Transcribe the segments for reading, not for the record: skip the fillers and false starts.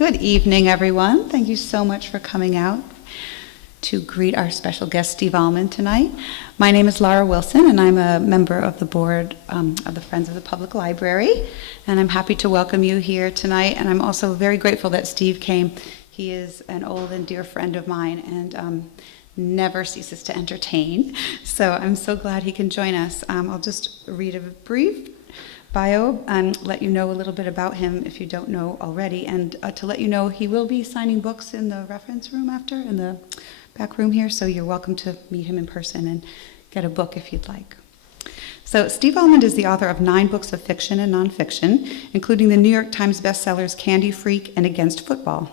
Good evening, everyone. Thank you so much for coming out to greet our special guest, Steve Almond, tonight. My name is Laura Wilson, and I'm a member of the board of the Friends of the Public Library, and I'm happy to welcome you here tonight, and I'm also very grateful that Steve came. He is an old and dear friend of mine, and never ceases to entertain, so I'm so glad he can join us. I'll just read a brief bio and let you know a little bit about him if you don't know already, and to let you know he will be signing books in the reference room after, in the back room here, so you're welcome to meet him in person and get a book if you'd like. So Steve Almond is the author of 9 books of fiction and nonfiction, including the New York Times bestsellers Candy Freak and Against Football.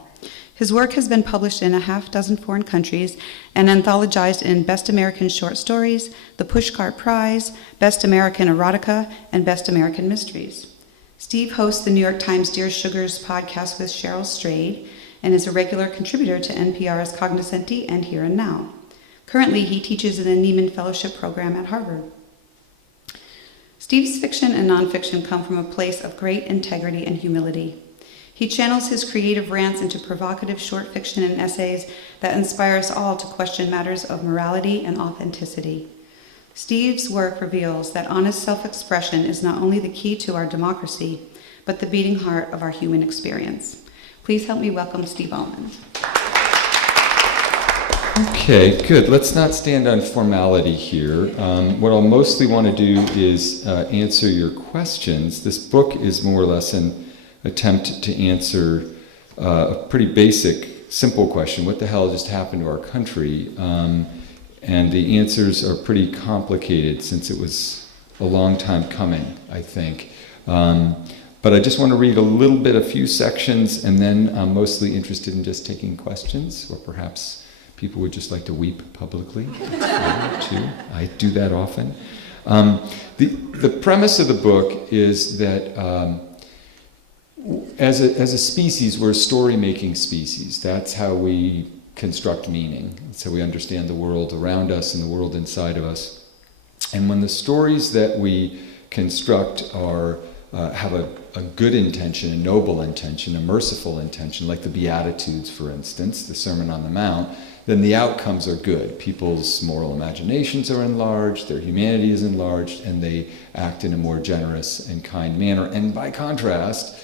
His work has been published in a half-dozen foreign countries and anthologized in Best American Short Stories, the Pushcart Prize, Best American Erotica, and Best American Mysteries. Steve hosts the New York Times Dear Sugars podcast with Cheryl Strayed and is a regular contributor to NPR's Cognoscenti and Here and Now. Currently, he teaches in the Nieman Fellowship Program at Harvard. Steve's fiction and nonfiction come from a place of great integrity and humility. He channels his creative rants into provocative short fiction and essays that inspire us all to question matters of morality and authenticity. Steve's work reveals that honest self-expression is not only the key to our democracy, but the beating heart of our human experience. Please help me welcome Steve Almond. Okay, good. Let's not stand on formality here. What I'll mostly want to do is answer your questions. This book is more or less an attempt to answer a pretty basic, simple question: what the hell just happened to our country? And the answers are pretty complicated since it was a long time coming, I think. But I just want to read a few sections, and then I'm mostly interested in just taking questions, or perhaps people would just like to weep publicly, too. I do that often. The premise of the book is that as a species, we're a story-making species. That's how we construct meaning. That's how we understand the world around us and the world inside of us. And when the stories that we construct have a good intention, a noble intention, a merciful intention, like the Beatitudes, for instance, the Sermon on the Mount, then the outcomes are good. People's moral imaginations are enlarged, their humanity is enlarged, and they act in a more generous and kind manner. And by contrast,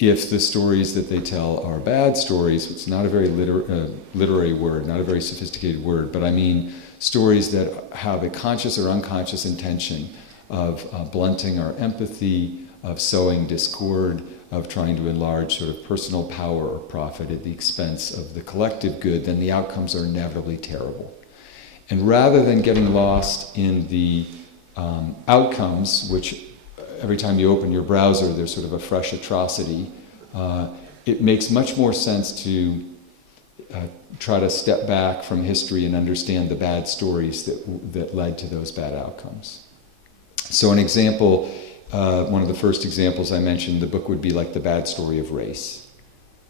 if the stories that they tell are bad stories, it's not a very literary word, not a very sophisticated word, but I mean stories that have a conscious or unconscious intention of blunting our empathy, of sowing discord, of trying to enlarge sort of personal power or profit at the expense of the collective good, then the outcomes are inevitably terrible. And rather than getting lost in the outcomes, which every time you open your browser, there's sort of a fresh atrocity. It makes much more sense to try to step back from history and understand the bad stories that led to those bad outcomes. So an example, one of the first examples I mentioned, the book would be like the bad story of race.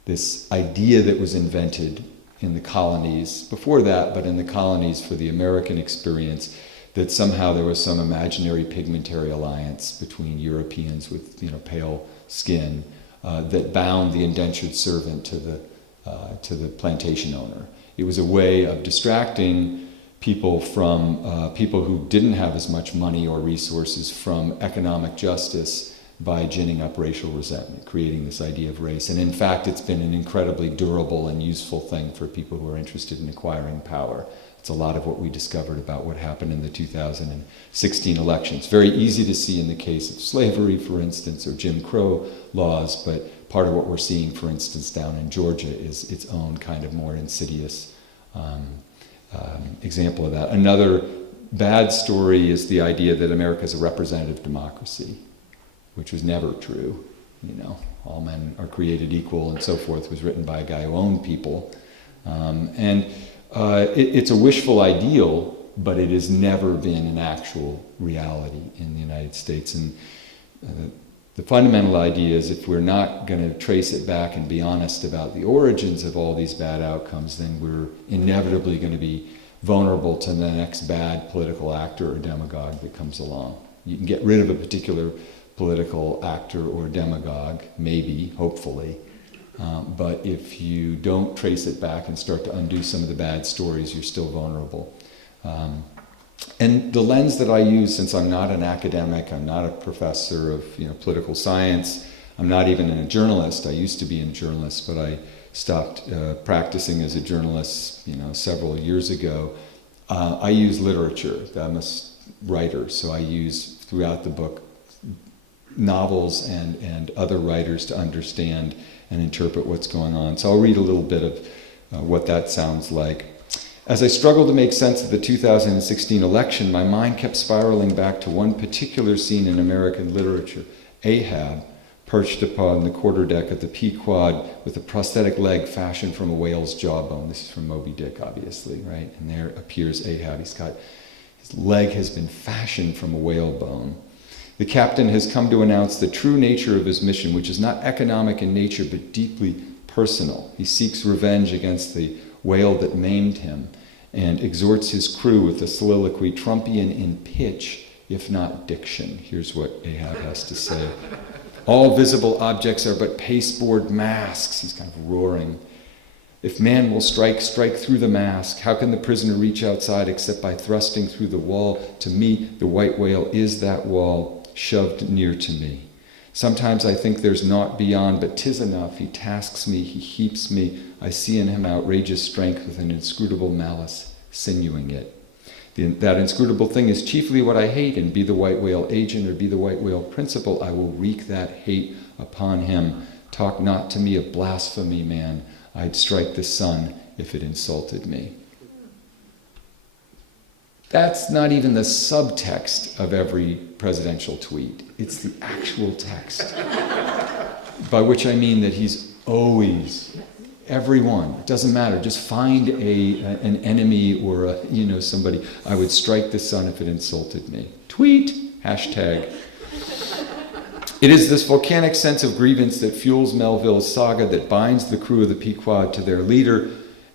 This idea that was invented in the colonies, before that, but in the colonies for the American experience, that somehow there was some imaginary pigmentary alliance between Europeans with pale skin that bound the indentured servant to the plantation owner. It was a way of distracting people from people who didn't have as much money or resources from economic justice by ginning up racial resentment, creating this idea of race. And in fact, it's been an incredibly durable and useful thing for people who are interested in acquiring power. It's a lot of what we discovered about what happened in the 2016 elections. Very easy to see in the case of slavery, for instance, or Jim Crow laws, but part of what we're seeing, for instance, down in Georgia is its own kind of more insidious example of that. Another bad story is the idea that America is a representative democracy, which was never true. All men are created equal and so forth, was written by a guy who owned people. It's a wishful ideal, but it has never been an actual reality in the United States. And the fundamental idea is if we're not going to trace it back and be honest about the origins of all these bad outcomes, then we're inevitably going to be vulnerable to the next bad political actor or demagogue that comes along. You can get rid of a particular political actor or demagogue, maybe, hopefully, But if you don't trace it back and start to undo some of the bad stories, you're still vulnerable. And the lens that I use, since I'm not an academic, I'm not a professor of political science, I'm not even a journalist. I used to be a journalist, but I stopped practicing as a journalist several years ago. I use literature. I'm a writer, so I use throughout the book novels and other writers to understand and interpret what's going on. So I'll read a little bit of what that sounds like. As I struggled to make sense of the 2016 election, my mind kept spiraling back to one particular scene in American literature. Ahab, perched upon the quarterdeck of the Pequod with a prosthetic leg fashioned from a whale's jawbone. This is from Moby Dick, obviously, right? And there appears Ahab. His leg has been fashioned from a whalebone. The captain has come to announce the true nature of his mission, which is not economic in nature, but deeply personal. He seeks revenge against the whale that maimed him and exhorts his crew with a soliloquy Trumpian in pitch, if not diction. Here's what Ahab has to say. All visible objects are but pasteboard masks. He's kind of roaring. If man will strike through the mask. How can the prisoner reach outside except by thrusting through the wall? To me, the white whale is that wall, shoved near to me. Sometimes I think there's naught beyond, but 'tis enough. He tasks me, he heaps me. I see in him outrageous strength with an inscrutable malice, sinewing it. That inscrutable thing is chiefly what I hate, and be the white whale agent or be the white whale principal, I will wreak that hate upon him. Talk not to me of blasphemy, man. I'd strike the sun if it insulted me. That's not even the subtext of every presidential tweet. It's the actual text. By which I mean that he's always, everyone, it doesn't matter, just find an enemy or somebody. I would strike the sun if it insulted me. Tweet, hashtag. It is this volcanic sense of grievance that fuels Melville's saga, that binds the crew of the Pequod to their leader.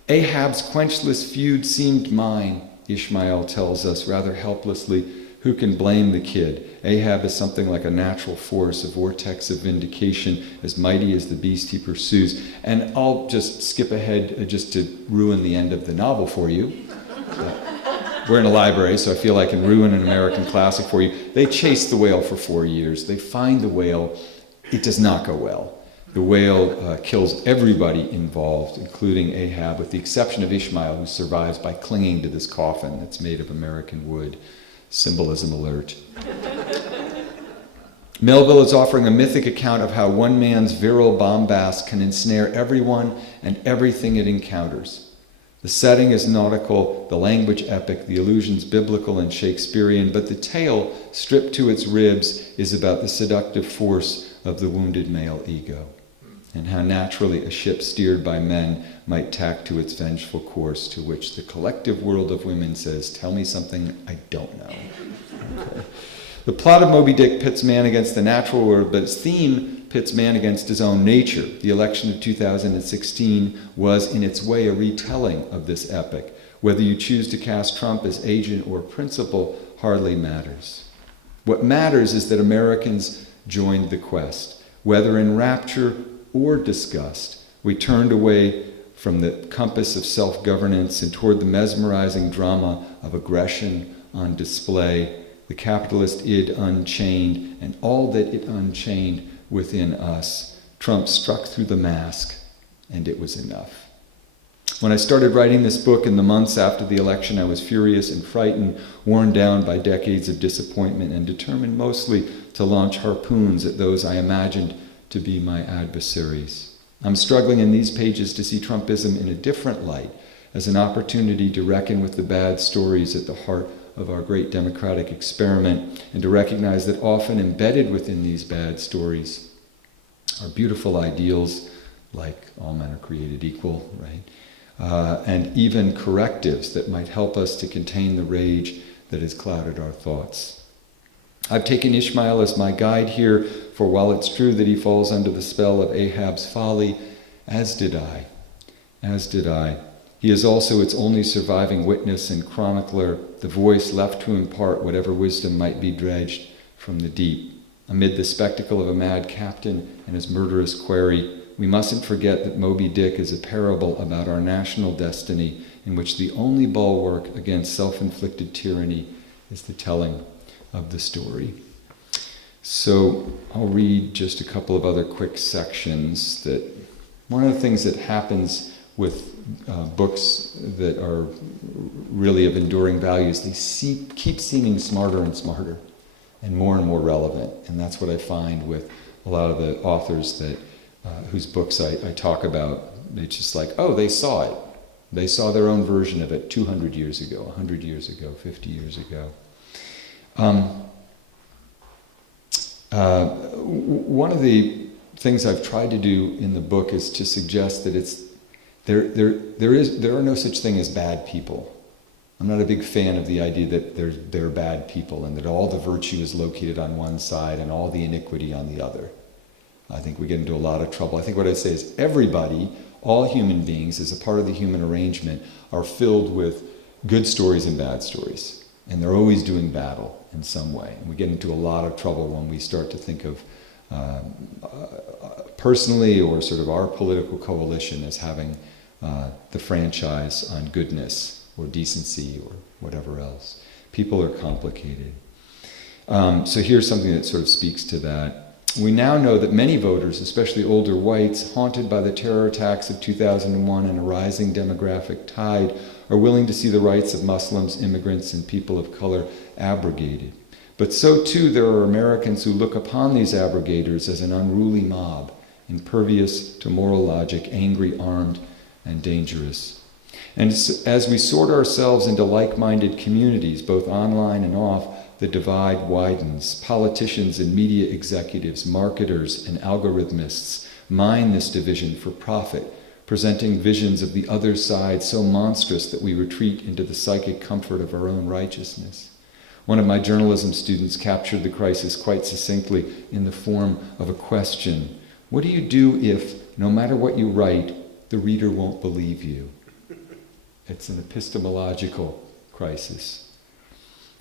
Ahab's quenchless feud seemed mine, Ishmael tells us rather helplessly. Who can blame the kid? Ahab is something like a natural force, a vortex of vindication, as mighty as the beast he pursues. And I'll just skip ahead just to ruin the end of the novel for you. We're in a library, so I feel I can ruin an American classic for you. They chase the whale for 4 years. They find the whale. It does not go well. The whale kills everybody involved, including Ahab, with the exception of Ishmael, who survives by clinging to this coffin that's made of American wood. Symbolism alert. Melville is offering a mythic account of how one man's virile bombast can ensnare everyone and everything it encounters. The setting is nautical, the language epic, the allusions biblical and Shakespearean, but the tale, stripped to its ribs, is about the seductive force of the wounded male ego, and how naturally a ship steered by men might tack to its vengeful course, to which the collective world of women says, tell me something I don't know. Okay. The plot of Moby Dick pits man against the natural world, but its theme pits man against his own nature. The election of 2016 was, in its way, a retelling of this epic. Whether you choose to cast Trump as agent or principal hardly matters. What matters is that Americans joined the quest. Whether in rapture or disgust, we turned away from the compass of self-governance and toward the mesmerizing drama of aggression on display, the capitalist id unchained, and all that it unchained within us. Trump struck through the mask, and it was enough. When I started writing this book in the months after the election, I was furious and frightened, worn down by decades of disappointment, and determined mostly to launch harpoons at those I imagined to be my adversaries. I'm struggling in these pages to see Trumpism in a different light, as an opportunity to reckon with the bad stories at the heart of our great democratic experiment, and to recognize that often embedded within these bad stories are beautiful ideals, like all men are created equal, right? And even correctives that might help us to contain the rage that has clouded our thoughts. I've taken Ishmael as my guide here, for while it's true that he falls under the spell of Ahab's folly, as did I. He is also its only surviving witness and chronicler, the voice left to impart whatever wisdom might be dredged from the deep. Amid the spectacle of a mad captain and his murderous quarry, we mustn't forget that Moby Dick is a parable about our national destiny in which the only bulwark against self-inflicted tyranny is the telling of the story. So I'll read just a couple of other quick sections. That one of the things that happens with books that are really of enduring values, they keep seeming smarter and smarter and more relevant. And that's what I find with a lot of the authors that whose books I talk about. It's just like, oh, they saw it. They saw their own version of it 200 years ago, 100 years ago, 50 years ago. One of the things I've tried to do in the book is to suggest that there are no such thing as bad people. I'm not a big fan of the idea that there are bad people and that all the virtue is located on one side and all the iniquity on the other. I think we get into a lot of trouble. I think what I say is everybody, all human beings, as a part of the human arrangement, are filled with good stories and bad stories. And they're always doing battle in some way. And we get into a lot of trouble when we start to think of personally or sort of our political coalition as having the franchise on goodness or decency or whatever else. People are complicated. So here's something that sort of speaks to that. We now know that many voters, especially older whites, haunted by the terror attacks of 2001 and a rising demographic tide, are willing to see the rights of Muslims, immigrants, and people of color abrogated. But so too there are Americans who look upon these abrogators as an unruly mob, impervious to moral logic, angry, armed, and dangerous. And as we sort ourselves into like-minded communities, both online and off, the divide widens. Politicians and media executives, marketers and algorithmists mine this division for profit, presenting visions of the other side so monstrous that we retreat into the psychic comfort of our own righteousness. One of my journalism students captured the crisis quite succinctly in the form of a question. What do you do if, no matter what you write, the reader won't believe you? It's an epistemological crisis.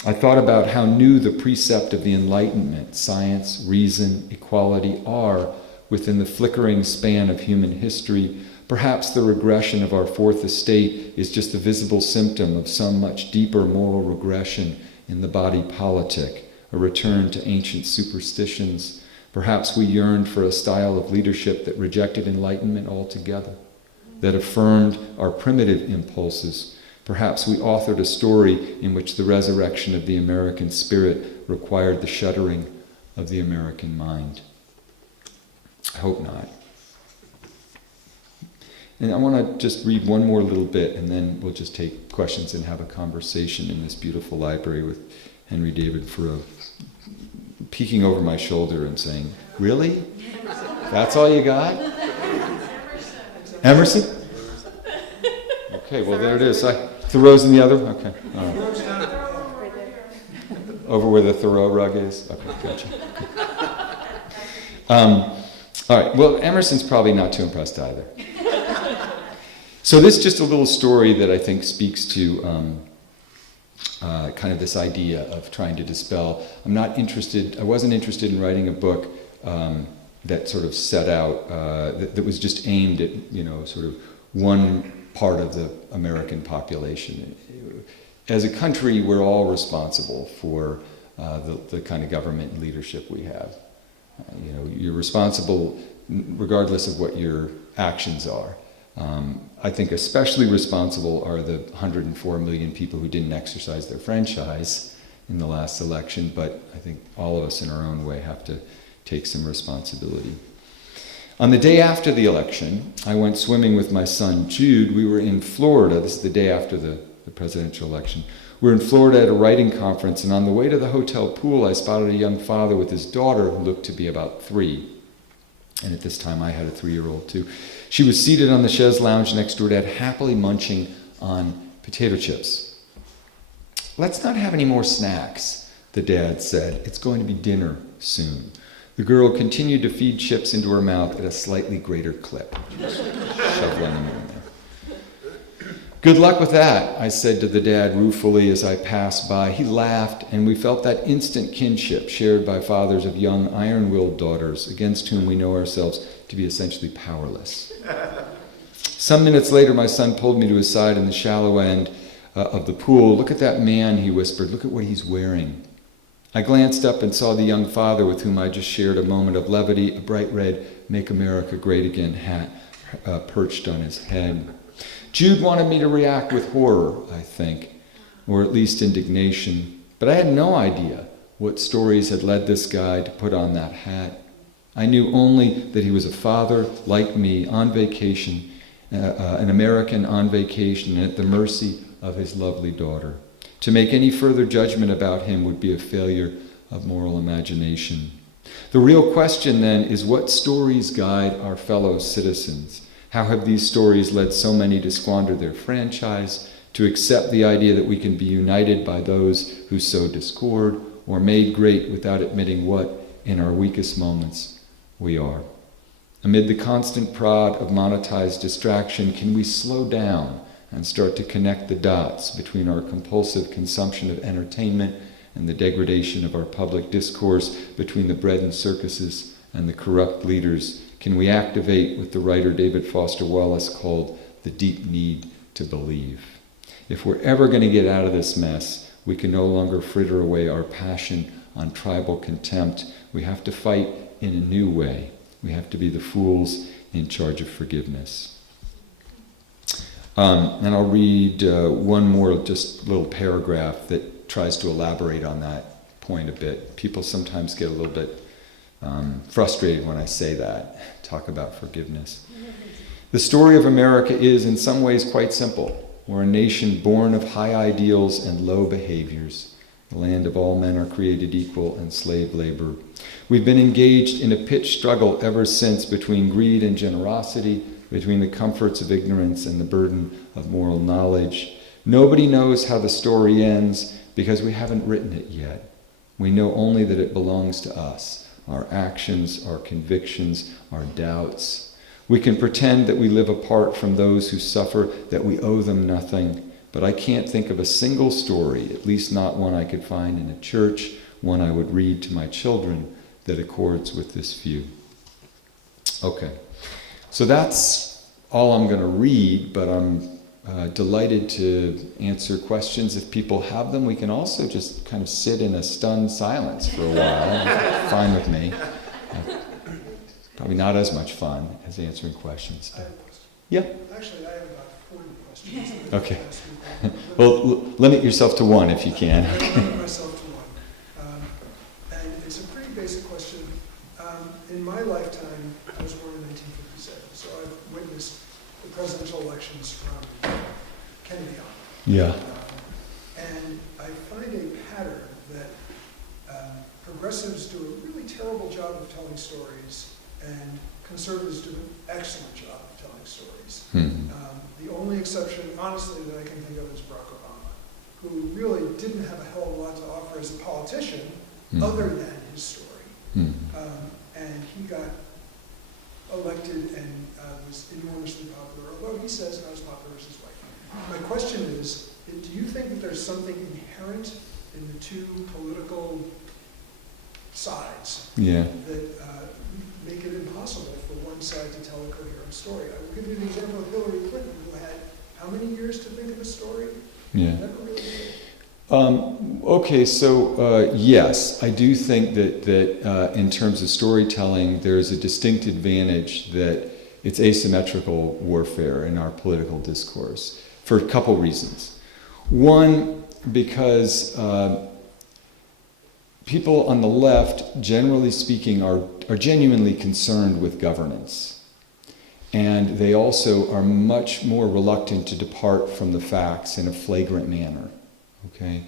I thought about how new the precept of the Enlightenment, science, reason, equality are within the flickering span of human history. Perhaps the regression of our fourth estate is just a visible symptom of some much deeper moral regression in the body politic, a return to ancient superstitions. Perhaps we yearned for a style of leadership that rejected enlightenment altogether, that affirmed our primitive impulses. Perhaps we authored a story in which the resurrection of the American spirit required the shuddering of the American mind. I hope not. And I want to just read one more little bit, and then we'll just take questions and have a conversation in this beautiful library with Henry David Thoreau peeking over my shoulder and saying, "Really? That's all you got? Emerson? Okay, well, there it is. Thoreau's in the other? Okay. All right. Over where the Thoreau rug is? Okay, gotcha. All right, well, Emerson's probably not too impressed either. So this is just a little story that I think speaks to kind of this idea of trying to dispel. I wasn't interested in writing a book that sort of set out, that was just aimed at, sort of one part of the American population. As a country, we're all responsible for the kind of government and leadership we have. You're responsible regardless of what your actions are. I think especially responsible are the 104 million people who didn't exercise their franchise in the last election, but I think all of us in our own way have to take some responsibility. On the day after the election, I went swimming with my son Jude. We were in Florida. This is the day after the presidential election. We were in Florida at a writing conference, and on the way to the hotel pool, I spotted a young father with his daughter who looked to be about 3. And at this time, I had a 3-year-old too. She was seated on the chaise lounge next to her dad, happily munching on potato chips. "Let's not have any more snacks," the dad said. "It's going to be dinner soon." The girl continued to feed chips into her mouth at a slightly greater clip, shoveling them in there. "Good luck with that," I said to the dad ruefully as I passed by. He laughed, and we felt that instant kinship shared by fathers of young, iron-willed daughters against whom we know ourselves to be essentially powerless. Some minutes later, my son pulled me to his side in the shallow end of the pool. "Look at that man," he whispered. "Look at what he's wearing." I glanced up and saw the young father with whom I just shared a moment of levity, a bright red "Make America Great Again" hat perched on his head. Jude wanted me to react with horror, I think, or at least indignation, but I had no idea what stories had led this guy to put on that hat. I knew only that he was a father like me on vacation, an American on vacation, and at the mercy of his lovely daughter. To make any further judgment about him would be a failure of moral imagination. The real question then is, what stories guide our fellow citizens? How have these stories led so many to squander their franchise, to accept the idea that we can be united by those who sow discord, or made great without admitting what, in our weakest moments, we are? Amid the constant prod of monetized distraction, can we slow down and start to connect the dots between our compulsive consumption of entertainment and the degradation of our public discourse, between the bread and circuses and the corrupt leaders? Can we activate what the writer David Foster Wallace called the deep need to believe? If we're ever going to get out of this mess, we can no longer fritter away our passion on tribal contempt. We have to fight in a new way. We have to be the fools in charge of forgiveness. And I'll read one more just little paragraph that tries to elaborate on that point a bit. People sometimes get a little bit frustrated when I say that, talk about forgiveness. The story of America is in some ways quite simple. We're a nation born of high ideals and low behaviors. The land of all men are created equal and slave labor. We've been engaged in a pitched struggle ever since between greed and generosity, between the comforts of ignorance and the burden of moral knowledge. Nobody knows how the story ends because we haven't written it yet. We know only that it belongs to us, our actions, our convictions, our doubts. We can pretend that we live apart from those who suffer, that we owe them nothing, but I can't think of a single story, at least not one I could find in a church, one I would read to my children, that accords with this view. Okay, so that's all I'm going to read, but I'm delighted to answer questions if people have them. We can also just kind of sit in a stunned silence for a while. Fine with me. Probably not as much fun as answering questions. I have a question. Yeah. Actually, I have about 40 questions. Okay. Well, limit yourself to one if you can. I limit myself to one. And it's a pretty basic question. In my lifetime, I was born in 1957, so I've witnessed the presidential elections from Kennedy on. Yeah. And I find a pattern that progressives do a really terrible job of telling stories, and conservatives do an excellent job of telling stories. Hmm. The only exception, honestly, that I can think of is Barack Obama, who really didn't have a hell of a lot to offer as a politician, other than his story. Hmm. And he got elected and was enormously popular, although he says not as popular as his wife. My question is, do you think that there's something inherent in the two political sides Yeah. that make it impossible for one side to tell a coherent story? I will give you the example of Hillary Clinton, who had how many years to think of a story? Yeah. Never really did. Okay, so yes, I do think that in terms of storytelling, there's a distinct advantage that it's asymmetrical warfare in our political discourse for a couple reasons. One, because people on the left, generally speaking, are genuinely concerned with governance. And they also are much more reluctant to depart from the facts in a flagrant manner. Okay?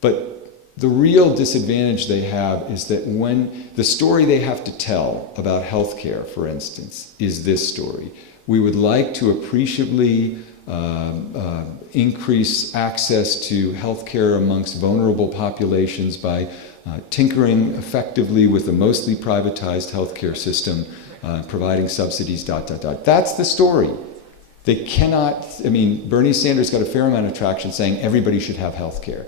But the real disadvantage they have is that when the story they have to tell about healthcare, for instance, is this story. We would like to appreciably increase access to healthcare amongst vulnerable populations by tinkering effectively with a mostly privatized healthcare system, providing subsidies, ... That's the story. They cannot, Bernie Sanders got a fair amount of traction saying everybody should have health care.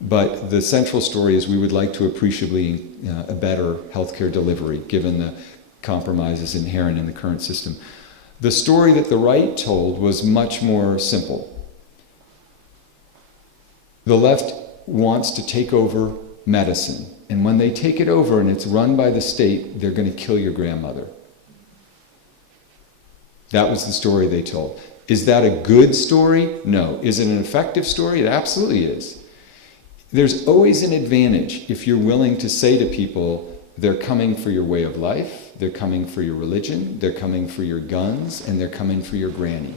But the central story is we would like to appreciably a better health care delivery given the compromises inherent in the current system. The story that the right told was much more simple. The left wants to take over medicine, and when they take it over and it's run by the state, they're going to kill your grandmother. That was the story they told. Is that a good story? No. Is it an effective story? It absolutely is. There's always an advantage if you're willing to say to people, they're coming for your way of life, they're coming for your religion, they're coming for your guns, and they're coming for your granny.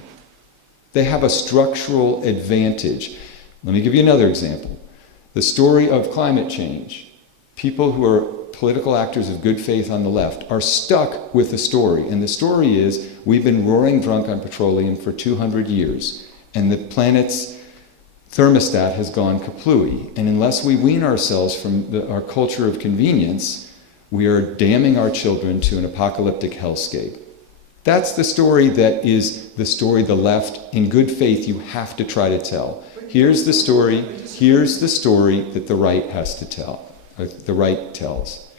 They have a structural advantage. Let me give you another example. The story of climate change. People who are political actors of good faith on the left are stuck with the story. And the story is, we've been roaring drunk on petroleum for 200 years, and the planet's thermostat has gone kaplooey. And unless we wean ourselves from our culture of convenience, we are damning our children to an apocalyptic hellscape. That's the story that is the story the left, in good faith, you have to try to tell. Here's the story that the right has to tell, the right tells.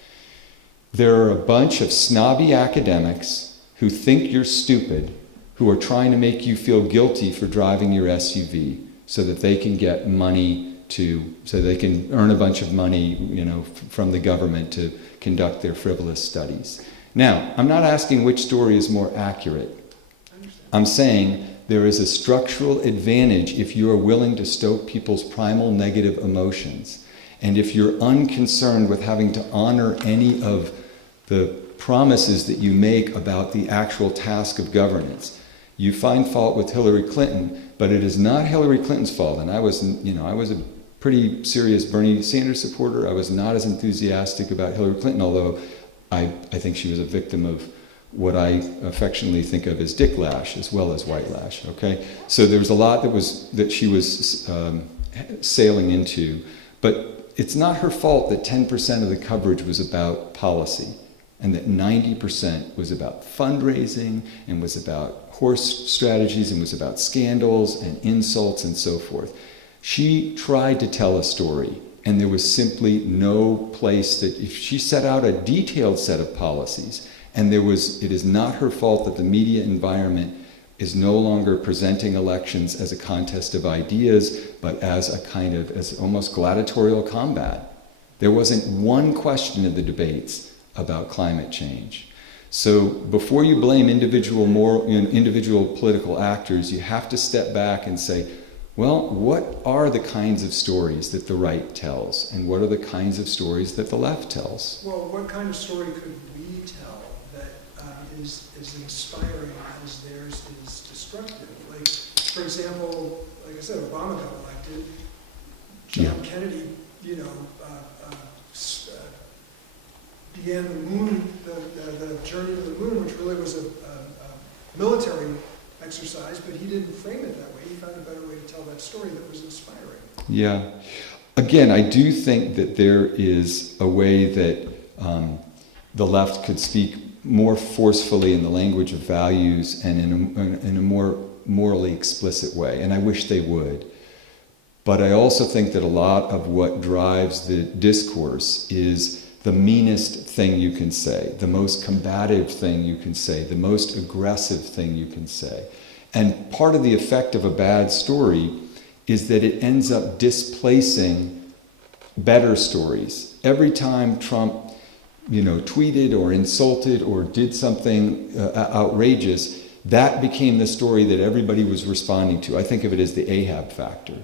There are a bunch of snobby academics who think you're stupid, who are trying to make you feel guilty for driving your SUV so that they can get money so they can earn a bunch of money, from the government to conduct their frivolous studies. Now, I'm not asking which story is more accurate. I'm saying there is a structural advantage if you are willing to stoke people's primal negative emotions. And if you're unconcerned with having to honor any of the promises that you make about the actual task of governance. You find fault with Hillary Clinton, but it is not Hillary Clinton's fault. And I was a pretty serious Bernie Sanders supporter. I was not as enthusiastic about Hillary Clinton, although I think she was a victim of what I affectionately think of as dick lash as well as white lash, okay? So there was a lot that she was sailing into, but it's not her fault that 10% of the coverage was about policy and that 90% was about fundraising and was about horse strategies and was about scandals and insults and so forth. She tried to tell a story, and there was simply no place that if she set out a detailed set of policies, and it is not her fault that the media environment is no longer presenting elections as a contest of ideas, but as almost gladiatorial combat. There wasn't one question in the debates about climate change. So before you blame individual political actors, you have to step back and say, well, what are the kinds of stories that the right tells, and what are the kinds of stories that the left tells? Well, what kind of story could we tell that is inspiring as theirs is destructive? Like, for example, like I said, Obama got elected. John Kennedy, began the moon, the journey to the moon, which really was a military exercise, but he didn't frame it that way. He found a better way to tell that story that was inspiring. Yeah. Again, I do think that there is a way that the left could speak more forcefully in the language of values and in a more morally explicit way, and I wish they would. But I also think that a lot of what drives the discourse is the meanest thing you can say, the most combative thing you can say, the most aggressive thing you can say. And part of the effect of a bad story is that it ends up displacing better stories. Every time Trump, tweeted or insulted or did something outrageous, that became the story that everybody was responding to. I think of it as the Ahab factor.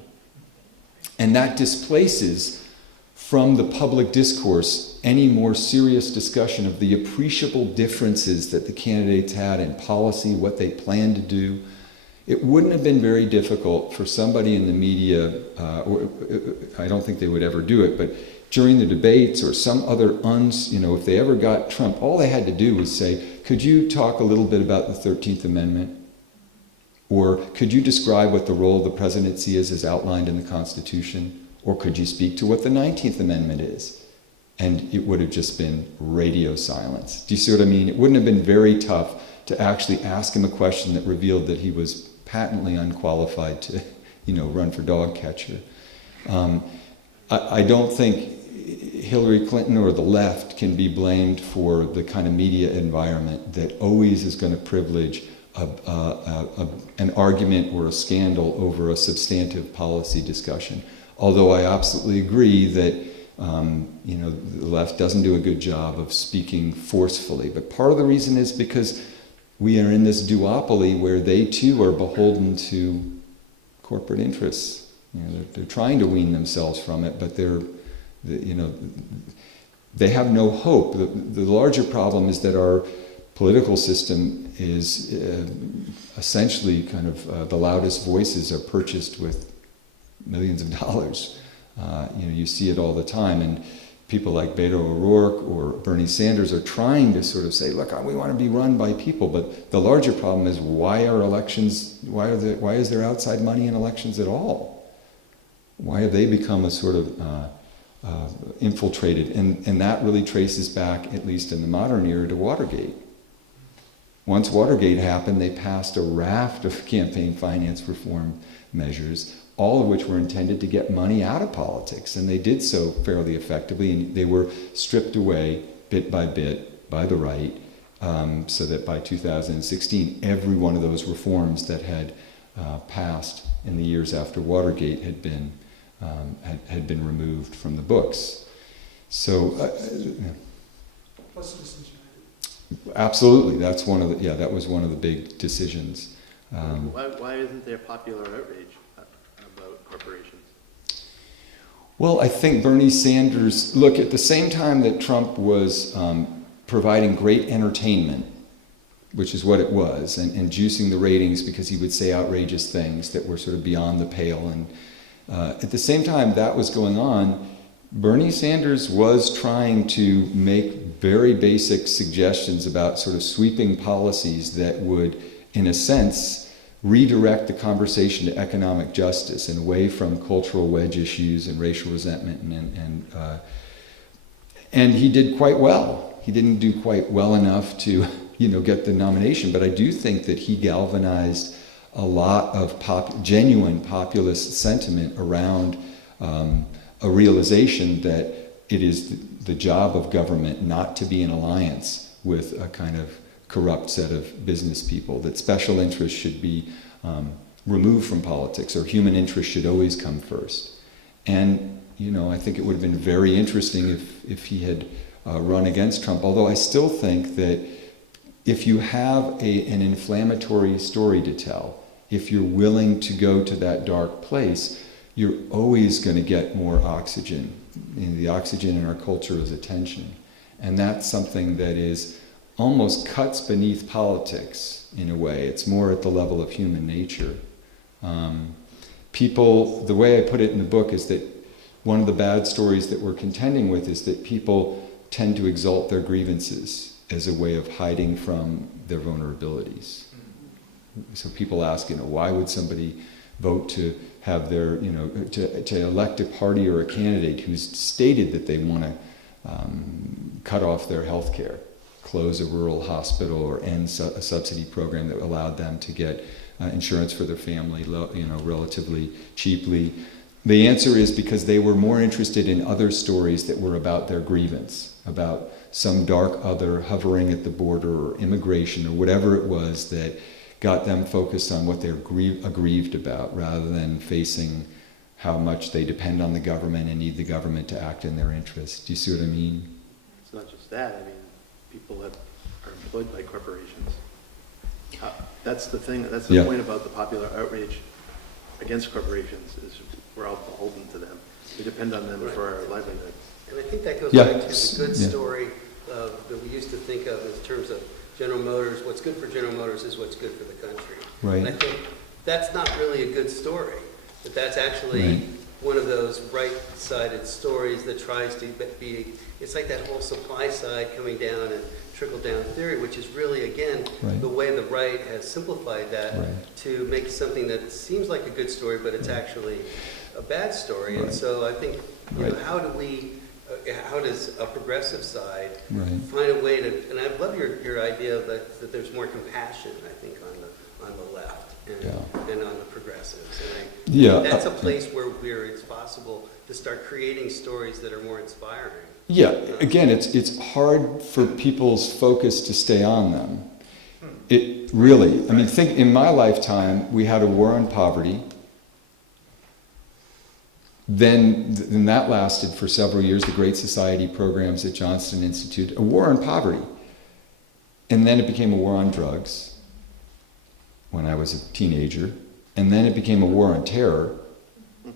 And that displaces from the public discourse any more serious discussion of the appreciable differences that the candidates had in policy, what they planned to do. It wouldn't have been very difficult for somebody in the media, or I don't think they would ever do it, but during the debates or some other, if they ever got Trump, all they had to do was say, could you talk a little bit about the 13th Amendment? Or could you describe what the role of the presidency is as outlined in the Constitution? Or could you speak to what the 19th Amendment is? And it would have just been radio silence. Do you see what I mean? It wouldn't have been very tough to actually ask him a question that revealed that he was patently unqualified to, run for dog catcher. I don't think Hillary Clinton or the left can be blamed for the kind of media environment that always is going to privilege an argument or a scandal over a substantive policy discussion. Although I absolutely agree that the left doesn't do a good job of speaking forcefully. But part of the reason is because we are in this duopoly where they too are beholden to corporate interests. They're trying to wean themselves from it, but they have no hope. The larger problem is that our political system is essentially kind of the loudest voices are purchased with millions of dollars. You see it all the time, and people like Beto O'Rourke or Bernie Sanders are trying to sort of say, look, we want to be run by people, but the larger problem is why is there outside money in elections at all? Why have they become a sort of infiltrated? And that really traces back, at least in the modern era, to Watergate. Once Watergate happened, they passed a raft of campaign finance reform measures, all of which were intended to get money out of politics. And they did so fairly effectively, and they were stripped away bit by bit by the right, so that by 2016, every one of those reforms that had passed in the years after Watergate had been removed from the books. So, Plus Citizens United. Absolutely, that was one of the big decisions. Why isn't there popular outrage about corporations? Well, I think Bernie Sanders, look, at the same time that Trump was providing great entertainment, which is what it was, and juicing the ratings because he would say outrageous things that were sort of beyond the pale. And at the same time that was going on, Bernie Sanders was trying to make very basic suggestions about sort of sweeping policies that would, in a sense, redirect the conversation to economic justice and away from cultural wedge issues and racial resentment. And he did quite well. He didn't do quite well enough to get the nomination, but I do think that he galvanized a lot of genuine populist sentiment around a realization that it is the job of government not to be in alliance with a kind of corrupt set of business people, that special interests should be removed from politics, or human interest should always come first. And, I think it would have been very interesting if he had run against Trump, although I still think that if you have an inflammatory story to tell, if you're willing to go to that dark place, you're always going to get more oxygen. The oxygen in our culture is attention. And that's something that is almost cuts beneath politics in a way. It's more at the level of human nature. People, the way I put it in the book is that one of the bad stories that we're contending with is that people tend to exalt their grievances as a way of hiding from their vulnerabilities. So people ask, why would somebody vote to have their, to elect a party or a candidate who's stated that they want to cut off their health care, close a rural hospital, or end a subsidy program that allowed them to get insurance for their family, relatively cheaply. The answer is because they were more interested in other stories that were about their grievance, about some dark other hovering at the border, or immigration, or whatever it was that got them focused on what they're aggrieved about, rather than facing how much they depend on the government and need the government to act in their interest. Do you see what I mean? It's not just that. People that are employed by corporations. That's the thing. That's the point about the popular outrage against corporations, is we're all beholden to them. We depend on them for our livelihood. And I think that goes back to the good story that we used to think of in terms of General Motors. What's good for General Motors is what's good for the country. Right. And I think that's not really a good story. But that's actually one of those right-sided stories that tries to be, it's like that whole supply side coming down and trickle-down theory, which is really, again, the way the right has simplified that to make something that seems like a good story, but it's actually a bad story. And so I think, how does a progressive side find a way to, and I love your idea that there's more compassion, I think, on the left and on the progressives. And that's a place where it's possible to start creating stories that are more inspiring. Yeah, again, it's hard for people's focus to stay on them. It really, I mean, think in my lifetime, we had a war on poverty. Then that lasted for several years, the Great Society programs at Johnston Institute, a war on poverty. And then it became a war on drugs when I was a teenager. And then it became a war on terror,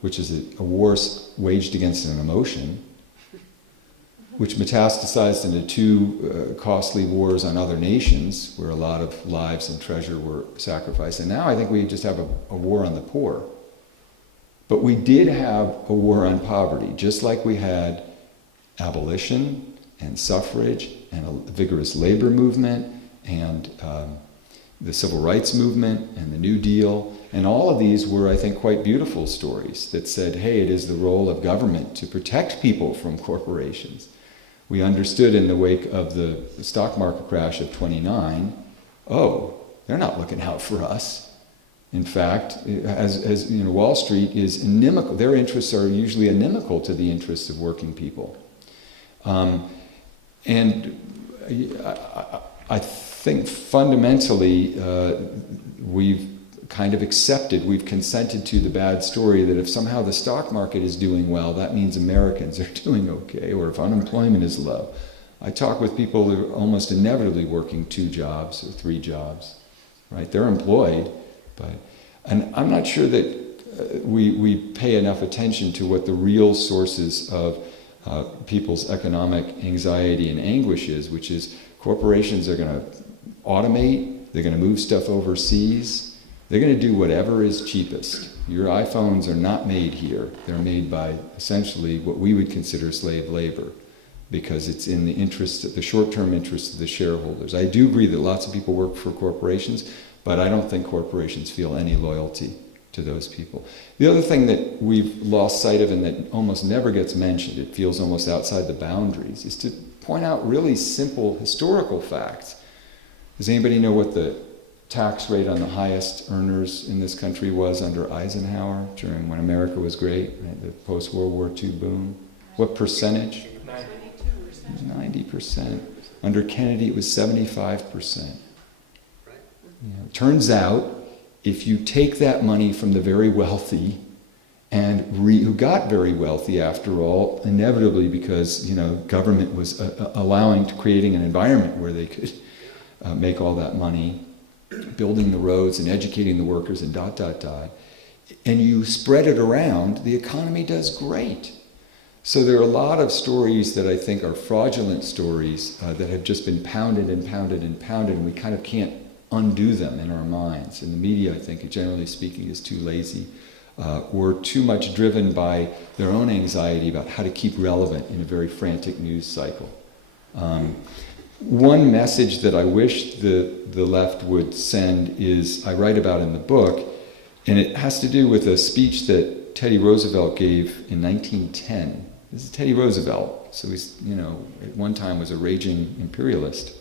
which is a war waged against an emotion, which metastasized into two costly wars on other nations, where a lot of lives and treasure were sacrificed. And now I think we just have a war on the poor. But we did have a war on poverty, just like we had abolition and suffrage and a vigorous labor movement and the civil rights movement and the New Deal. And all of these were, I think, quite beautiful stories that said, hey, it is the role of government to protect people from corporations. We understood in the wake of the stock market crash of '29, oh, they're not looking out for us. In fact, as you know, Wall Street is inimical. Their interests are usually inimical to the interests of working people. And I think fundamentally we've kind of accepted, we've consented to the bad story that if somehow the stock market is doing well, that means Americans are doing okay, or if unemployment is low. I talk with people who are almost inevitably working 2 jobs or 3 jobs, right? They're employed, and I'm not sure that we pay enough attention to what the real sources of people's economic anxiety and anguish is, which is corporations are going to automate, they're going to move stuff overseas, they're going to do whatever is cheapest. Your iPhones are not made here. They're made by essentially what we would consider slave labor, because it's in the interest, the short-term interest of the shareholders. I do agree that lots of people work for corporations, but I don't think corporations feel any loyalty to those people. The other thing that we've lost sight of and that almost never gets mentioned, it feels almost outside the boundaries, is to point out really simple historical facts. Does anybody know what the tax rate on the highest earners in this country was under Eisenhower during when America was great, right, the post-World War II boom? What percentage? 90%. Under Kennedy, it was 75%. Turns out, if you take that money from the very wealthy, and who got very wealthy after all, inevitably because government was creating an environment where they could make all that money, building the roads and educating the workers and ... and you spread it around, the economy does great. So there are a lot of stories that I think are fraudulent stories that have just been pounded and pounded and pounded, and we kind of can't undo them in our minds. And the media, I think, generally speaking, is too lazy or too much driven by their own anxiety about how to keep relevant in a very frantic news cycle. One message that I wish the left would send is, I write about in the book, and it has to do with a speech that Teddy Roosevelt gave in 1910. This is Teddy Roosevelt, so he's, at one time was a raging imperialist.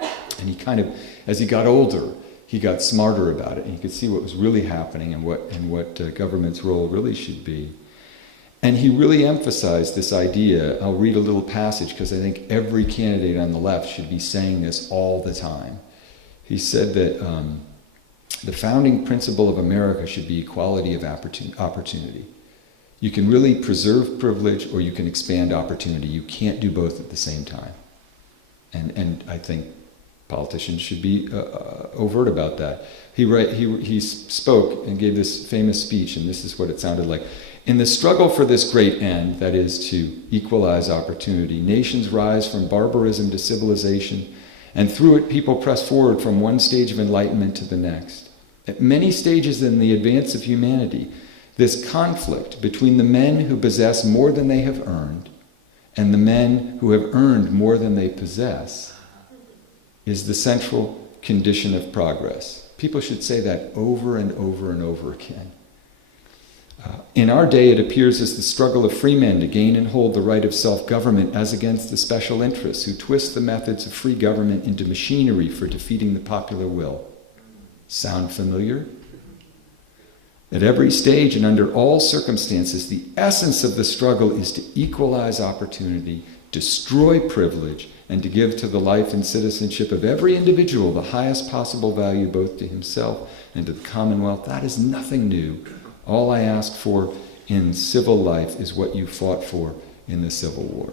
And he kind of, as he got older, he got smarter about it, and he could see what was really happening and what government's role really should be. And he really emphasized this idea. I'll read a little passage because I think every candidate on the left should be saying this all the time. He said that the founding principle of America should be equality of opportunity. You can really preserve privilege or you can expand opportunity. You can't do both at the same time. And I think politicians should be overt about that. He spoke and gave this famous speech, and this is what it sounded like. In the struggle for this great end, that is to equalize opportunity, nations rise from barbarism to civilization, and through it people press forward from one stage of enlightenment to the next. At many stages in the advance of humanity, this conflict between the men who possess more than they have earned and the men who have earned more than they possess is the central condition of progress. People should say that over and over and over again. In our day, it appears as the struggle of free men to gain and hold the right of self-government as against the special interests who twist the methods of free government into machinery for defeating the popular will. Sound familiar? At every stage and under all circumstances, the essence of the struggle is to equalize opportunity, destroy privilege, and to give to the life and citizenship of every individual the highest possible value both to himself and to the Commonwealth. That is nothing new. All I ask for in civil life is what you fought for in the Civil War.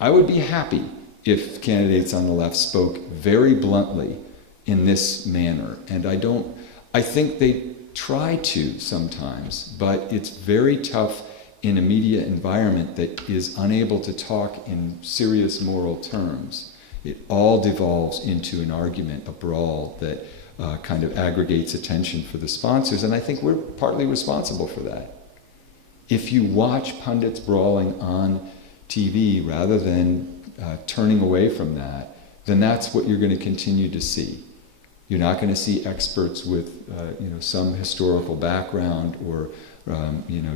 I would be happy if candidates on the left spoke very bluntly in this manner. And I think they try to sometimes, but it's very tough in a media environment that is unable to talk in serious moral terms. It all devolves into an argument, a brawl that kind of aggregates attention for the sponsors, and I think we're partly responsible for that. If you watch pundits brawling on TV rather than turning away from that, then that's what you're going to continue to see. You're not going to see experts with some historical background or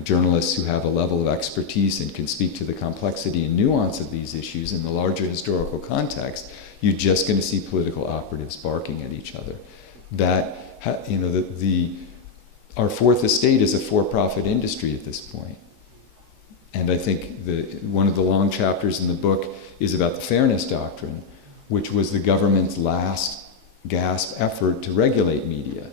journalists who have a level of expertise and can speak to the complexity and nuance of these issues in the larger historical context. You're just going to see political operatives barking at each other. Our fourth estate is a for-profit industry at this point. And I think one of the long chapters in the book is about the fairness doctrine, which was the government's last gasp effort to regulate media,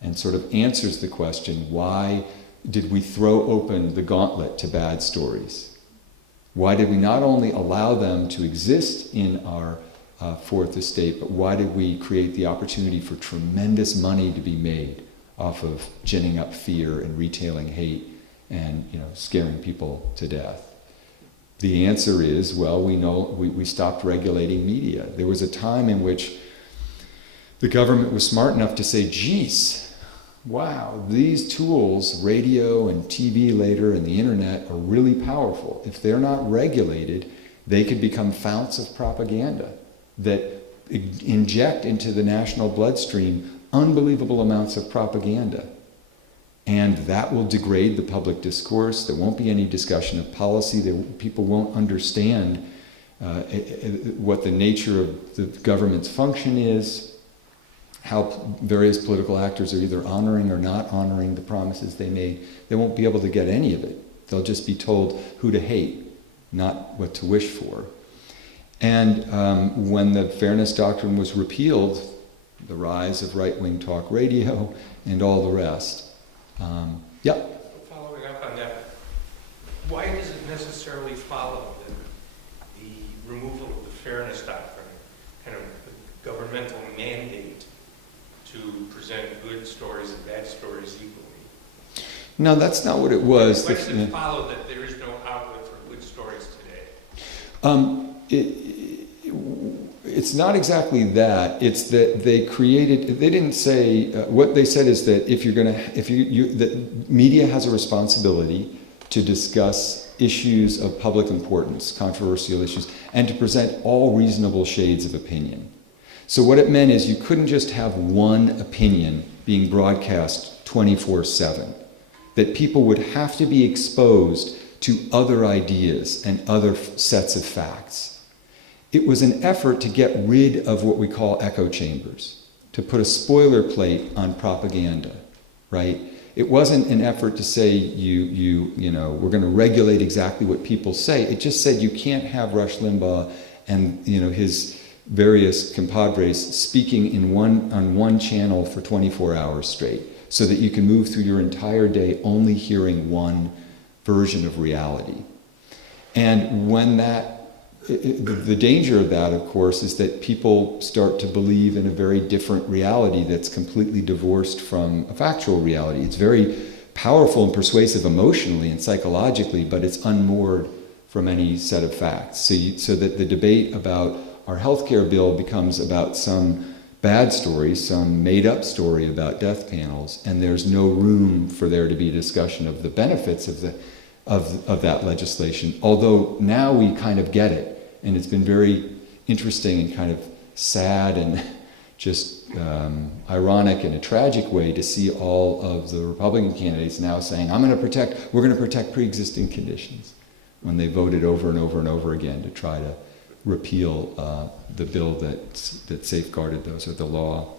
and sort of answers the question, why did we throw open the gauntlet to bad stories? Why did we not only allow them to exist in our fourth estate, but why did we create the opportunity for tremendous money to be made off of ginning up fear and retailing hate and scaring people to death? The answer is, well, we stopped regulating media. There was a time in which the government was smart enough to say, geez, wow, these tools, radio and TV later and the internet, are really powerful. If they're not regulated, they could become founts of propaganda that inject into the national bloodstream unbelievable amounts of propaganda. And that will degrade the public discourse. There won't be any discussion of policy. People won't understand what the nature of the government's function is, how various political actors are either honoring or not honoring the promises they made. They won't be able to get any of it. They'll just be told who to hate, not what to wish for. And when the fairness doctrine was repealed, the rise of right-wing talk radio and all the rest. Following up on that, why does it necessarily follow that the removal of the fairness doctrine, kind of the governmental mandate to present good stories and bad stories equally? No, that's not what it was. Why does it follow that there is no outlet for good stories today? It's not exactly that. It's that they didn't say, what they said is that that media has a responsibility to discuss issues of public importance, controversial issues, and to present all reasonable shades of opinion. So what it meant is you couldn't just have one opinion being broadcast 24/7, that people would have to be exposed to other ideas and other sets of facts. It was an effort to get rid of what we call echo chambers, to put a spoiler plate on propaganda, right? It wasn't an effort to say we're going to regulate exactly what people say. It just said you can't have Rush Limbaugh and his various compadres speaking on one channel for 24 hours straight, so that you can move through your entire day only hearing one version of reality. And when the danger of that, of course, is that people start to believe in a very different reality that's completely divorced from a factual reality. It's very powerful and persuasive emotionally and psychologically, but it's unmoored from any set of facts. So that the debate about our healthcare bill becomes about some bad story, some made-up story about death panels, and there's no room for there to be a discussion of the benefits of that legislation. Although now we kind of get it. And it's been very interesting and kind of sad and just ironic in a tragic way to see all of the Republican candidates now saying, we're going to protect pre-existing conditions, when they voted over and over and over again to try to repeal the bill that safeguarded those, or the law.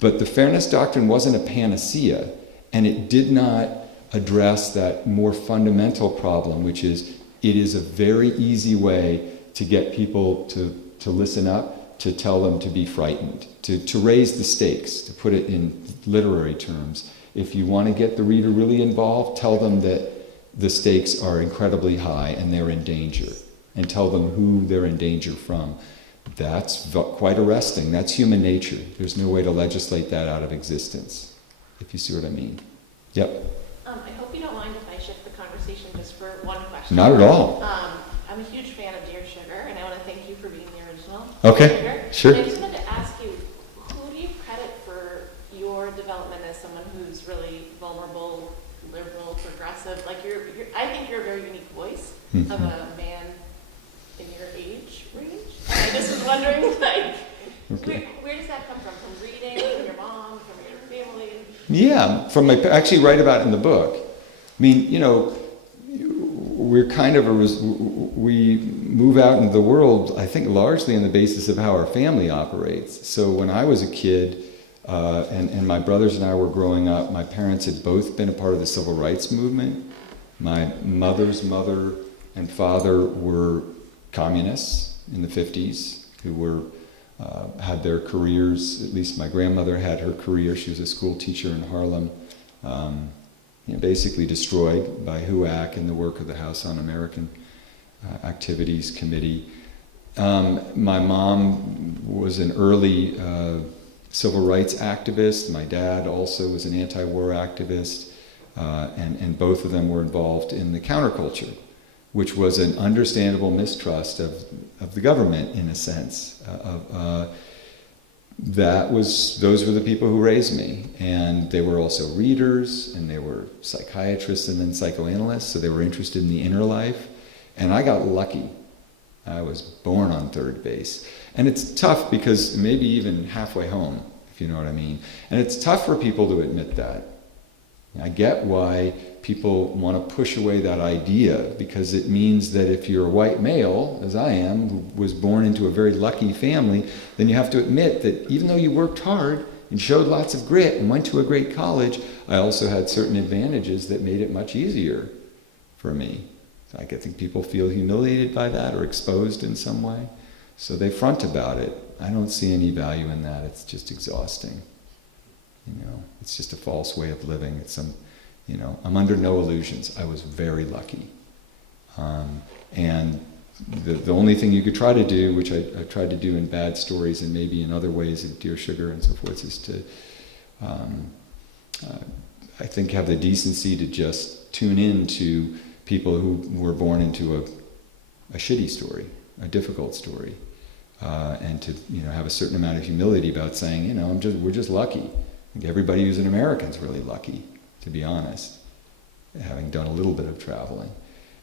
But the fairness doctrine wasn't a panacea, and it did not address that more fundamental problem, which is it is a very easy way to get people to listen up, to tell them to be frightened, to raise the stakes, to put it in literary terms. If you want to get the reader really involved, tell them that the stakes are incredibly high and they're in danger, and tell them who they're in danger from. That's quite arresting. That's human nature. There's no way to legislate that out of existence, if you see what I mean. Yep. I hope you don't mind if I shift the conversation just for one question. Not at all. I'm a huge fan of Dear Sugar, and I want to thank you for being the original. Okay, sure. And I just wanted to ask you, who do you credit for your development as someone who's really vulnerable, liberal, progressive? Like I think you're a very unique voice of a man in your age range. And I just was wondering, like, where does that come from? From reading, from your mom, from your family? Yeah, actually write about it in the book. I mean, you know, we're kind of we move out into the world, I think, largely on the basis of how our family operates. So when I was a kid, and my brothers and I were growing up, my parents had both been a part of the civil rights movement. My mother's mother and father were communists in the 50s who were had their careers, at least my grandmother had her career. She was a school teacher in Harlem, basically destroyed by HUAC and the work of the House Un-American Activities Committee. My mom was an early civil rights activist. My dad also was an anti-war activist, and both of them were involved in the counterculture, which was an understandable mistrust of the government, in a sense. Those were the people who raised me, and they were also readers, and they were psychiatrists and then psychoanalysts, so they were interested in the inner life. And I got lucky. I was born on third base. And it's tough because maybe even halfway home, if you know what I mean. And it's tough for people to admit that. I get why people want to push away that idea, because it means that if you're a white male, as I am, who was born into a very lucky family, then you have to admit that even though you worked hard and showed lots of grit and went to a great college, I also had certain advantages that made it much easier for me. So I think people feel humiliated by that or exposed in some way, so they front about it. I don't see any value in that. It's just exhausting. It's just a false way of living. It's I'm under no illusions. I was very lucky. And the only thing you could try to do, which I tried to do in Bad Stories and maybe in other ways in Dear Sugar and so forth, is to, I think, have the decency to just tune in to people who were born into a shitty story, a difficult story, and to have a certain amount of humility about saying, we're just lucky. I think everybody who's an American is really lucky, to be honest, having done a little bit of traveling.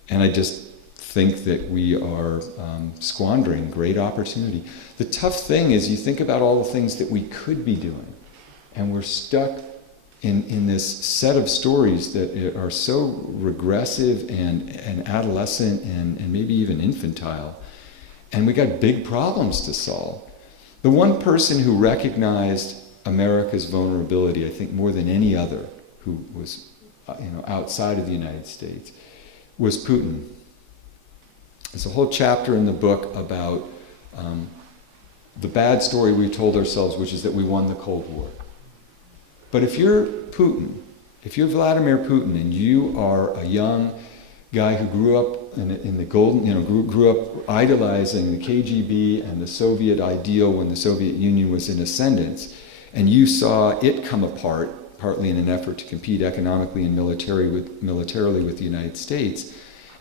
And I just think that we are squandering great opportunity. The tough thing is you think about all the things that we could be doing, and we're stuck in this set of stories that are so regressive and adolescent and maybe even infantile. And we got big problems to solve. The one person who recognized America's vulnerability, I think more than any other who was outside of the United States, was Putin. There's a whole chapter in the book about the bad story we told ourselves, which is that we won the Cold War. But if you're Putin, if you're Vladimir Putin, and you are a young guy who grew up in the golden, grew up idolizing the KGB and the Soviet ideal when the Soviet Union was in ascendance, and you saw it come apart, partly in an effort to compete economically and militarily with the United States,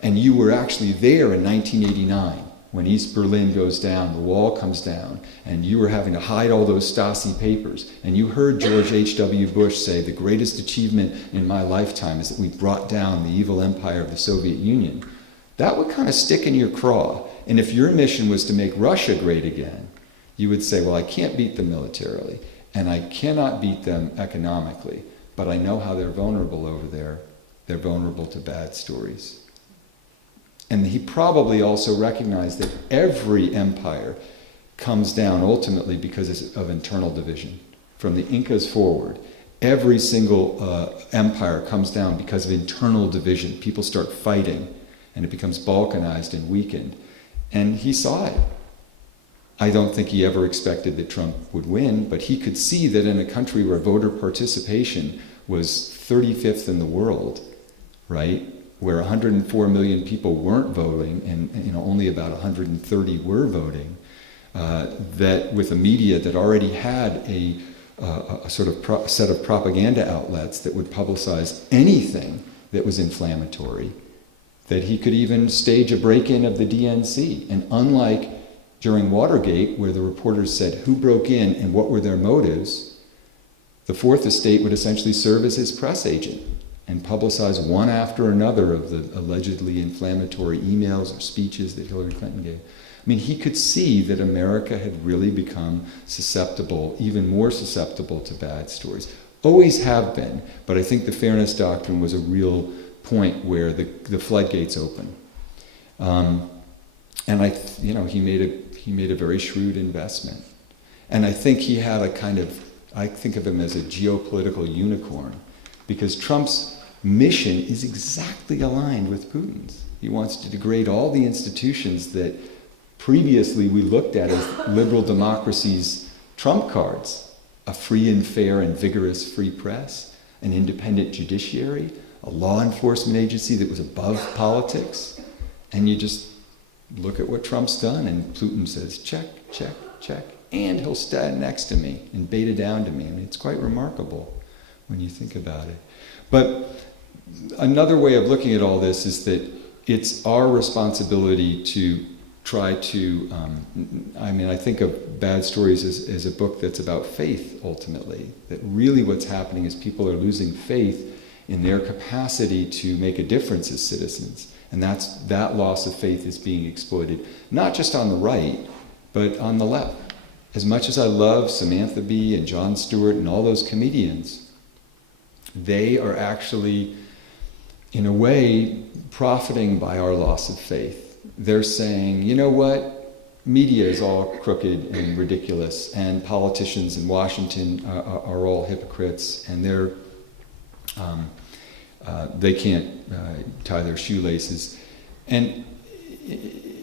and you were actually there in 1989 when East Berlin goes down, the wall comes down, and you were having to hide all those Stasi papers, and you heard George H.W. Bush say, the greatest achievement in my lifetime is that we brought down the evil empire of the Soviet Union. That would kind of stick in your craw. And if your mission was to make Russia great again, you would say, well, I can't beat them militarily, and I cannot beat them economically, but I know how they're vulnerable over there. They're vulnerable to bad stories. And he probably also recognized that every empire comes down ultimately because of internal division. from the Incas forward, every single empire comes down because of internal division. People start fighting, and it becomes balkanized and weakened. And he saw it. I don't think he ever expected that Trump would win, but he could see that in a country where voter participation was 35th in the world, right, where 104 million people weren't voting, and only about 130 were voting, that with a media that already had a sort of set of propaganda outlets that would publicize anything that was inflammatory, that he could even stage a break-in of the DNC. And unlike during Watergate, where the reporters said who broke in and what were their motives, the Fourth Estate would essentially serve as his press agent and publicize one after another of the allegedly inflammatory emails or speeches that Hillary Clinton gave. I mean, he could see that America had really become susceptible, even more susceptible to bad stories. Always have been, but I think the fairness doctrine was a real point where the floodgates open. And he made a very shrewd investment. And I think he had I think of him as a geopolitical unicorn, because Trump's mission is exactly aligned with Putin's. He wants to degrade all the institutions that previously we looked at as liberal democracy's trump cards: a free and fair and vigorous free press, an independent judiciary, a law enforcement agency that was above politics. And you just look at what Trump's done, and Putin says, check, check, check, and he'll stand next to me and beta down to me. I mean, it's quite remarkable when you think about it. But another way of looking at all this is that it's our responsibility to try to, I think of Bad Stories as a book that's about faith, ultimately. That really what's happening is people are losing faith in their capacity to make a difference as citizens. And that loss of faith is being exploited, not just on the right, but on the left. As much as I love Samantha Bee and Jon Stewart and all those comedians, they are actually, in a way, profiting by our loss of faith. They're saying, you know what? Media is all crooked and ridiculous, and politicians in Washington are all hypocrites, and they can't tie their shoelaces. And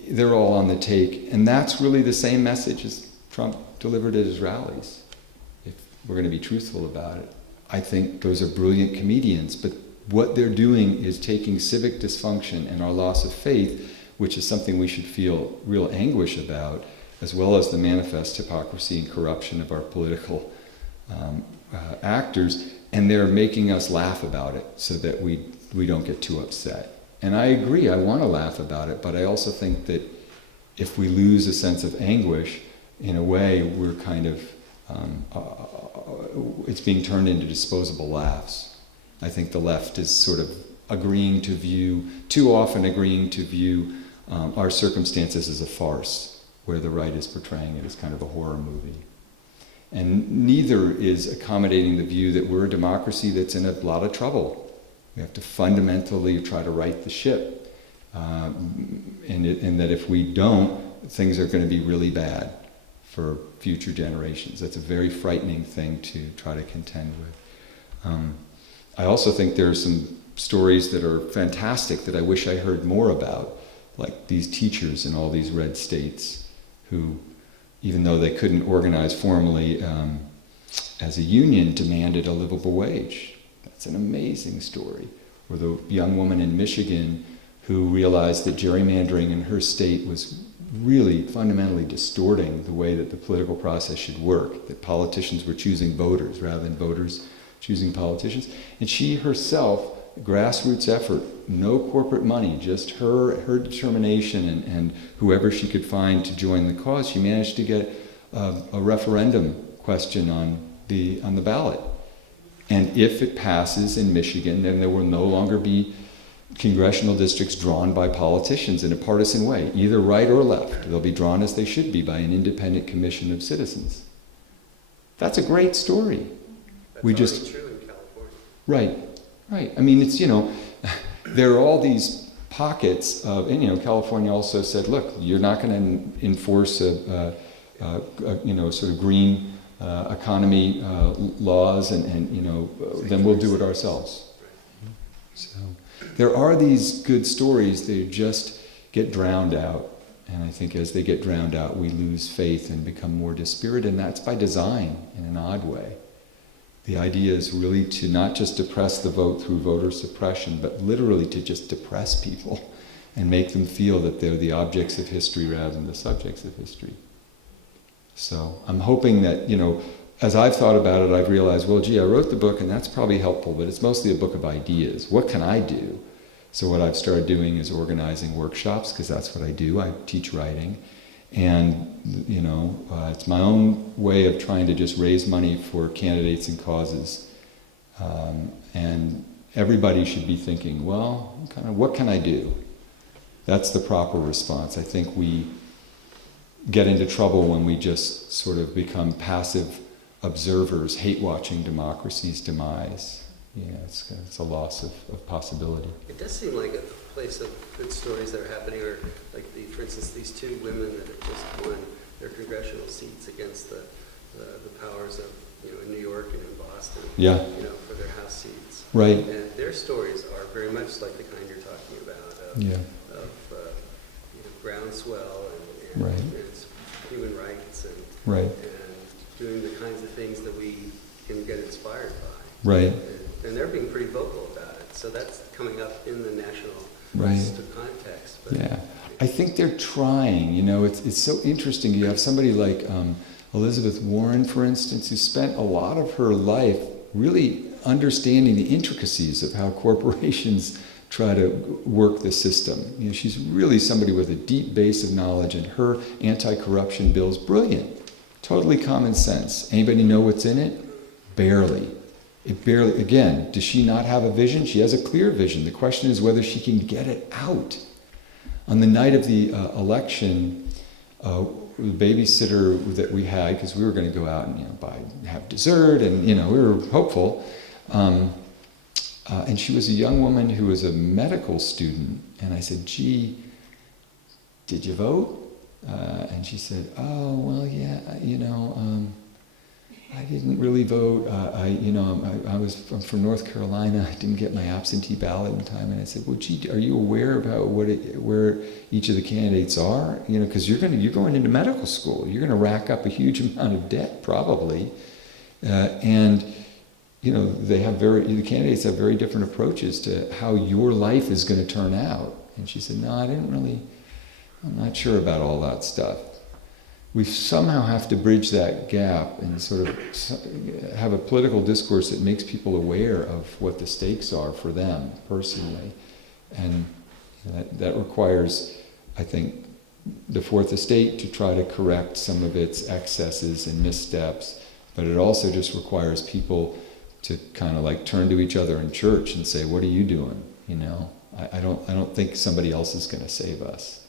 they're all on the take. And that's really the same message as Trump delivered at his rallies, if we're going to be truthful about it. I think those are brilliant comedians, but what they're doing is taking civic dysfunction and our loss of faith, which is something we should feel real anguish about, as well as the manifest hypocrisy and corruption of our political actors, and they're making us laugh about it so that we don't get too upset. And I agree, I want to laugh about it, but I also think that if we lose a sense of anguish, in a way, we're kind of, it's being turned into disposable laughs. I think the left is sort of too often agreeing to view our circumstances as a farce, where the right is portraying it as kind of a horror movie. And neither is accommodating the view that we're a democracy that's in a lot of trouble. We have to fundamentally try to right the ship. And that if we don't, things are going to be really bad for future generations. That's a very frightening thing to try to contend with. I also think there are some stories that are fantastic that I wish I heard more about, like these teachers in all these red states who, even though they couldn't organize formally as a union, demanded a livable wage. That's an amazing story. Or the young woman in Michigan who realized that gerrymandering in her state was really fundamentally distorting the way that the political process should work, that politicians were choosing voters rather than voters choosing politicians. And she herself, grassroots effort, no corporate money, just her determination and whoever she could find to join the cause, she managed to get a referendum question on the ballot. And if it passes in Michigan, then there will no longer be congressional districts drawn by politicians in a partisan way, either right or left. They'll be drawn as they should be by an independent commission of citizens. That's a great story. That's we already just true in California. Right. I mean, it's, there are all these pockets of, and California also said, look, you're not going to enforce a sort of green economy laws, and then we'll do it ourselves. So there are these good stories, they just get drowned out. And I think as they get drowned out, we lose faith and become more dispirited, and that's by design in an odd way. The idea is really to not just depress the vote through voter suppression, but literally to just depress people and make them feel that they're the objects of history rather than the subjects of history. So I'm hoping that, as I've thought about it, I've realized, well, gee, I wrote the book and that's probably helpful, but it's mostly a book of ideas. What can I do? So what I've started doing is organizing workshops, because that's what I do. I teach writing. And, it's my own way of trying to just raise money for candidates and causes. And everybody should be thinking, well, what can I do? That's the proper response. I think we get into trouble when we just sort of become passive observers, hate-watching democracy's demise. Yeah, it's a loss of possibility. It does seem like a place of good stories that are happening, or like, for instance, these two women that have just won their congressional seats against the powers of, in New York and in Boston, Yeah. For their House seats. Right. And their stories are very much like the kind you're talking about, Yeah. of groundswell and Right. it's human rights and Right. doing the kinds of things that we can get inspired by. Right. And they're being pretty vocal about it. So that's coming up in the national Right. context. But Yeah. I think they're trying, it's so interesting. You have somebody like Elizabeth Warren, for instance, who spent a lot of her life really understanding the intricacies of how corporations try to work the system. She's really somebody with a deep base of knowledge, and her anti-corruption bill's brilliant. Totally common sense. Anybody know what's in it? Barely. Again, does she not have a vision? She has a clear vision. The question is whether she can get it out. On the night of the election, the babysitter that we had, because we were going to go out and have dessert, and we were hopeful. And she was a young woman who was a medical student, and I said, "Gee, did you vote?" And she said, "Oh, well, yeah, I didn't really vote. I'm from North Carolina. I didn't get my absentee ballot in time." And I said, "Well, gee, are you aware about where each of the candidates are? Because you're going into medical school. You're going to rack up a huge amount of debt, probably, and." The candidates have very different approaches to how your life is going to turn out. And she said, "No, I'm not sure about all that stuff." We somehow have to bridge that gap and sort of have a political discourse that makes people aware of what the stakes are for them personally. And that requires, I think, the Fourth Estate to try to correct some of its excesses and missteps, but it also just requires people to kind of like turn to each other in church and say, "What are you doing?" I don't think somebody else is going to save us.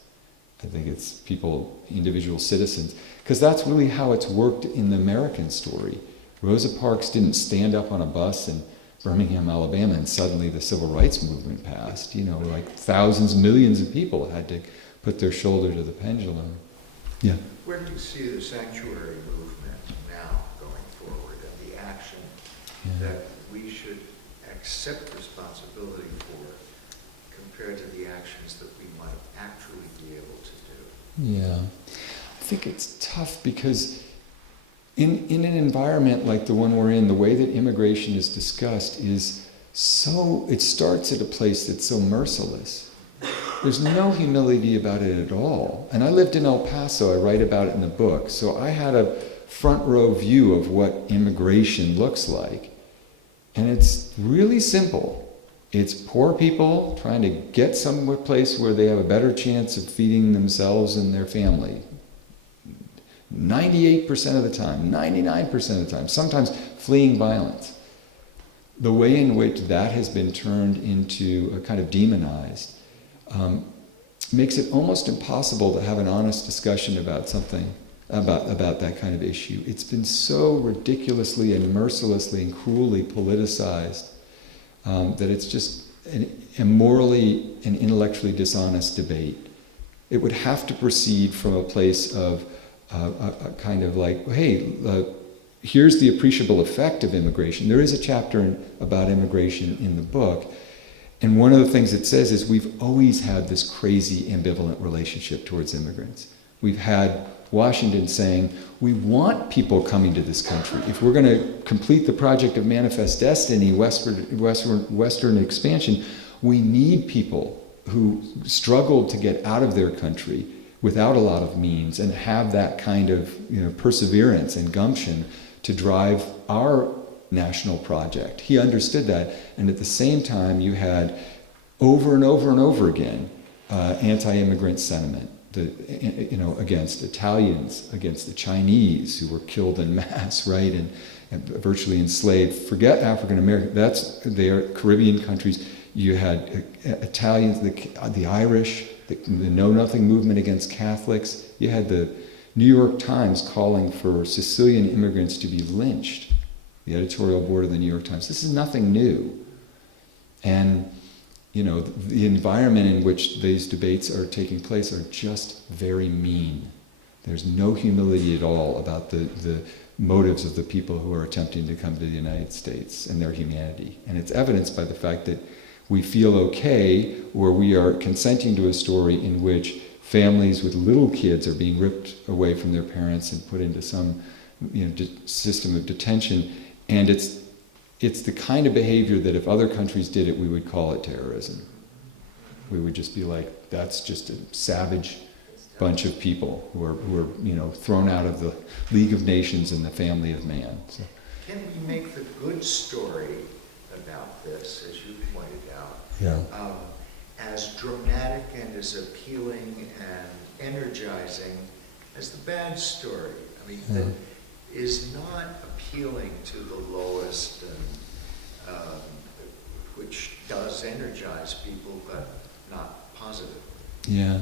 I think it's people, individual citizens, because that's really how it's worked in the American story. Rosa Parks didn't stand up on a bus in Birmingham, Alabama, and suddenly the civil rights movement passed. Like thousands, millions of people had to put their shoulder to the pendulum. Yeah. Where do you see the sanctuary movement now going forward, and the action that we should accept responsibility for compared to the actions that we might actually be able to do? Yeah. I think it's tough because in an environment like the one we're in, the way that immigration is discussed is it starts at a place that's so merciless. There's no humility about it at all. And I lived in El Paso, I write about it in the book, so I had a front row view of what immigration looks like. And it's really simple. It's poor people trying to get some place where they have a better chance of feeding themselves and their family. 98% of the time, 99% of the time, sometimes fleeing violence. The way in which that has been turned into a kind of demonized makes it almost impossible to have an honest discussion about something, about that kind of issue. It's been so ridiculously and mercilessly and cruelly politicized that it's just a morally and intellectually dishonest debate. It would have to proceed from a place of a kind of like, hey, here's the appreciable effect of immigration. There is a chapter about immigration in the book, and one of the things it says is we've always had this crazy ambivalent relationship towards immigrants. We've had Washington saying, we want people coming to this country. If we're going to complete the project of Manifest Destiny, Western expansion, we need people who struggled to get out of their country without a lot of means and have that kind of perseverance and gumption to drive our national project. He understood that, and at the same time you had over and over and over again anti-immigrant sentiment against Italians, against the Chinese who were killed en masse, right, and virtually enslaved. Forget African American, that's their Caribbean countries. You had Italians, the Irish, the Know Nothing movement against Catholics. You had the New York Times calling for Sicilian immigrants to be lynched, the editorial board of the New York Times. This is nothing new. And the environment in which these debates are taking place are just very mean. There's no humility at all about the motives of the people who are attempting to come to the United States and their humanity. And it's evidenced by the fact that we feel okay, or we are consenting to a story in which families with little kids are being ripped away from their parents and put into some system of detention. And it's the kind of behavior that if other countries did it, we would call it terrorism. We would just be like, that's just a savage bunch of people who are thrown out of the League of Nations and the family of man. So. Can we make the good story about this, as you pointed out, as dramatic and as appealing and energizing as the bad story? I mean, that is not appealing to the lowest, and which does energize people, but not positively. Yeah.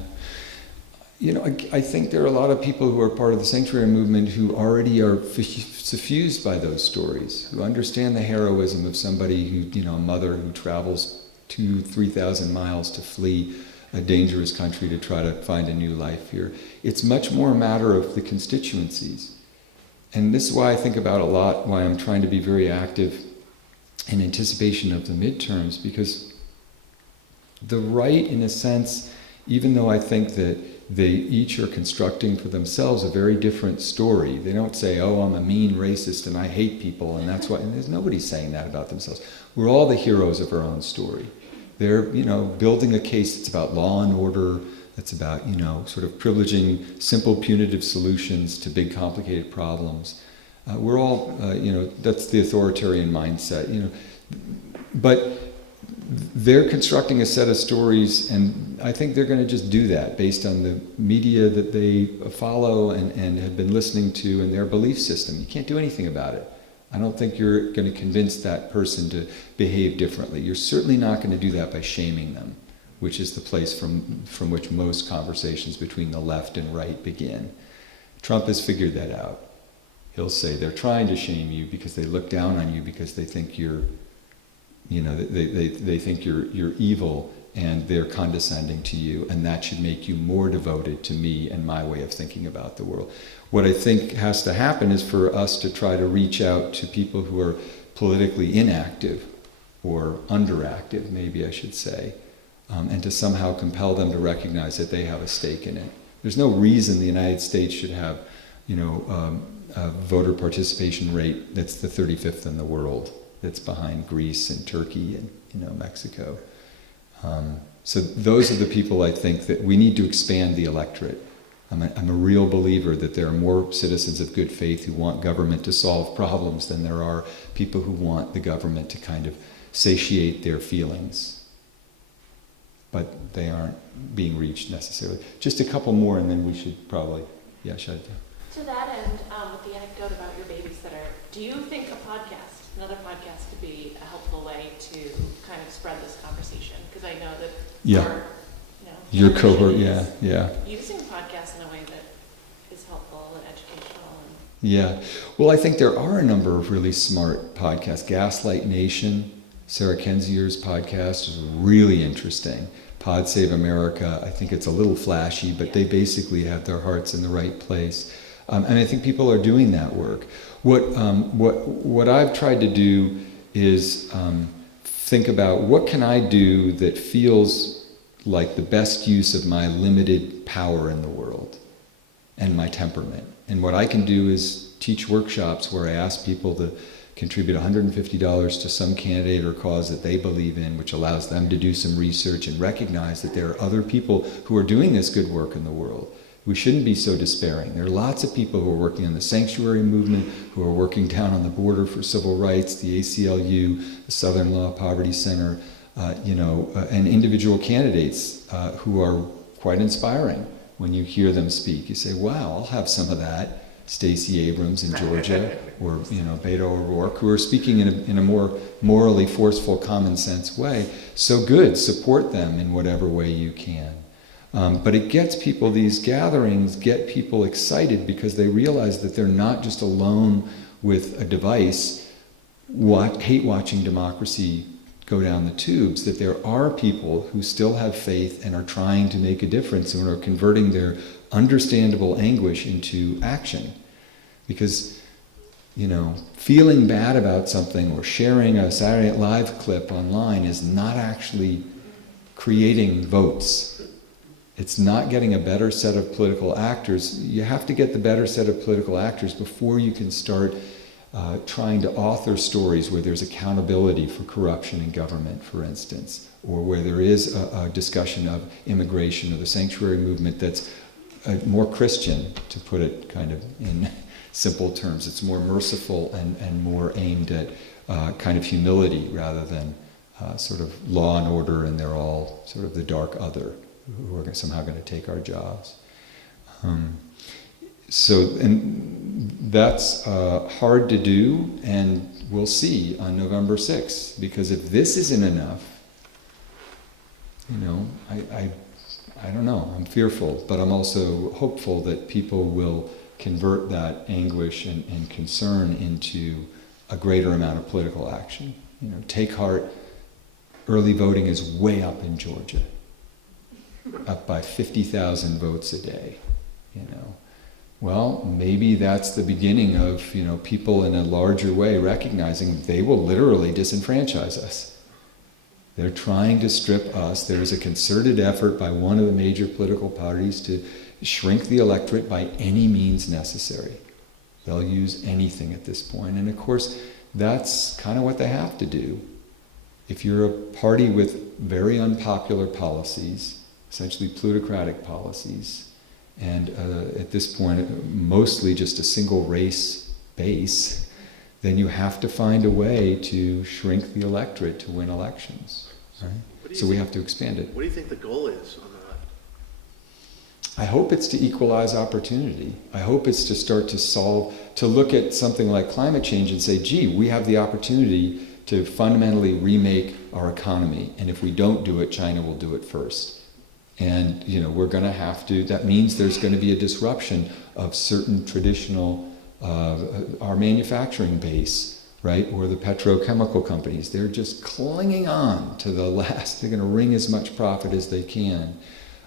I think there are a lot of people who are part of the sanctuary movement who already are suffused by those stories, who understand the heroism of somebody who, a mother who travels 2,000-3,000 miles to flee a dangerous country to try to find a new life here. It's much more a matter of the constituencies. And this is why I think about a lot, why I'm trying to be very active in anticipation of the midterms, because the right, in a sense, even though I think that they each are constructing for themselves a very different story. They don't say, oh, I'm a mean racist and I hate people and that's why, and there's nobody saying that about themselves. We're all the heroes of our own story. They're, building a case that's about law and order, that's about, sort of privileging simple punitive solutions to big complicated problems. We're all, that's the authoritarian mindset, but they're constructing a set of stories, and I think they're going to just do that based on the media that they follow and have been listening to and their belief system. You can't do anything about it. I don't think you're going to convince that person to behave differently. You're certainly not going to do that by shaming them, which is the place from which most conversations between the left and right begin. Trump has figured that out. He'll say they're trying to shame you because they look down on you because they think you're they think you're evil and they're condescending to you, and that should make you more devoted to me and my way of thinking about the world. What I think has to happen is for us to try to reach out to people who are politically inactive or underactive, maybe I should say, and to somehow compel them to recognize that they have a stake in it. There's no reason the United States should have, a voter participation rate that's the 35th in the world. That's behind Greece and Turkey and Mexico. So those are the people I think that we need to expand the electorate. I'm a real believer that there are more citizens of good faith who want government to solve problems than there are people who want the government to kind of satiate their feelings. But they aren't being reached necessarily. Just a couple more and then we should probably, shut it down. To that end, with the anecdote about your babysitter, do you think another podcast could be a helpful way to kind of spread this conversation? Because I know that your cohort, using podcasts in a way that is helpful and educational. Yeah. Well, I think there are a number of really smart podcasts. Gaslight Nation, Sarah Kenzier's podcast is really interesting. Pod Save America, I think it's a little flashy, but they basically have their hearts in the right place. And I think people are doing that work. What I've tried to do is think about what can I do that feels like the best use of my limited power in the world and my temperament. And what I can do is teach workshops where I ask people to contribute $150 to some candidate or cause that they believe in, which allows them to do some research and recognize that there are other people who are doing this good work in the world. We shouldn't be so despairing. There are lots of people who are working on the sanctuary movement, who are working down on the border for civil rights, the ACLU, the Southern Law Poverty Center, and individual candidates who are quite inspiring when you hear them speak. You say, wow, I'll have some of that. Stacey Abrams in Georgia, or Beto O'Rourke, who are speaking in a more morally forceful, common sense way. So good, support them in whatever way you can. But it gets people, these gatherings get people excited because they realize that they're not just alone with a device, hate watching democracy go down the tubes, that there are people who still have faith and are trying to make a difference and are converting their understandable anguish into action. Because, feeling bad about something or sharing a Saturday Night Live clip online is not actually creating votes. It's not getting a better set of political actors. You have to get the better set of political actors before you can start trying to author stories where there's accountability for corruption in government, for instance, or where there is a discussion of immigration or the sanctuary movement that's more Christian, to put it kind of in simple terms. It's more merciful and more aimed at kind of humility rather than sort of law and order, and they're all sort of the dark other who are somehow going to take our jobs. And that's hard to do, and we'll see on November 6th, because if this isn't enough, I don't know, I'm fearful, but I'm also hopeful that people will convert that anguish and concern into a greater amount of political action. Take heart, early voting is way up in Georgia, up by 50,000 votes a day, Well, maybe that's the beginning of, people in a larger way recognizing they will literally disenfranchise us. They're trying to strip us. There is a concerted effort by one of the major political parties to shrink the electorate by any means necessary. They'll use anything at this point. And of course, that's kind of what they have to do. If you're a party with very unpopular policies, essentially plutocratic policies, and at this point, mostly just a single race base, then you have to find a way to shrink the electorate to win elections. Right? So we have to expand it. What do you think the goal is on the left? I hope it's to equalize opportunity. I hope it's to start to look at something like climate change and say, gee, we have the opportunity to fundamentally remake our economy. And if we don't do it, China will do it first. And, we're going to have to, that means there's going to be a disruption of certain traditional our manufacturing base, right, or the petrochemical companies. They're just clinging on to the last. They're going to wring as much profit as they can.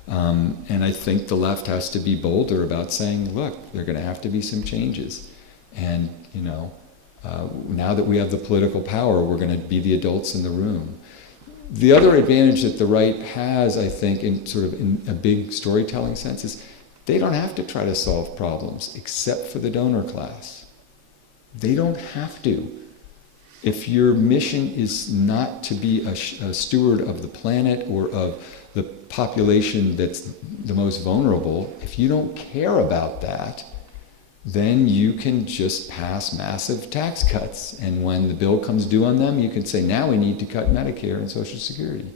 And I think the left has to be bolder about saying, look, there are going to have to be some changes. And, now that we have the political power, we're going to be the adults in the room. The other advantage that the right has, I think, in a big storytelling sense, is they don't have to try to solve problems except for the donor class. They don't have to. If your mission is not to be a steward of the planet or of the population that's the most vulnerable, if you don't care about that, then you can just pass massive tax cuts. And when the bill comes due on them, you can say, now we need to cut Medicare and Social Security.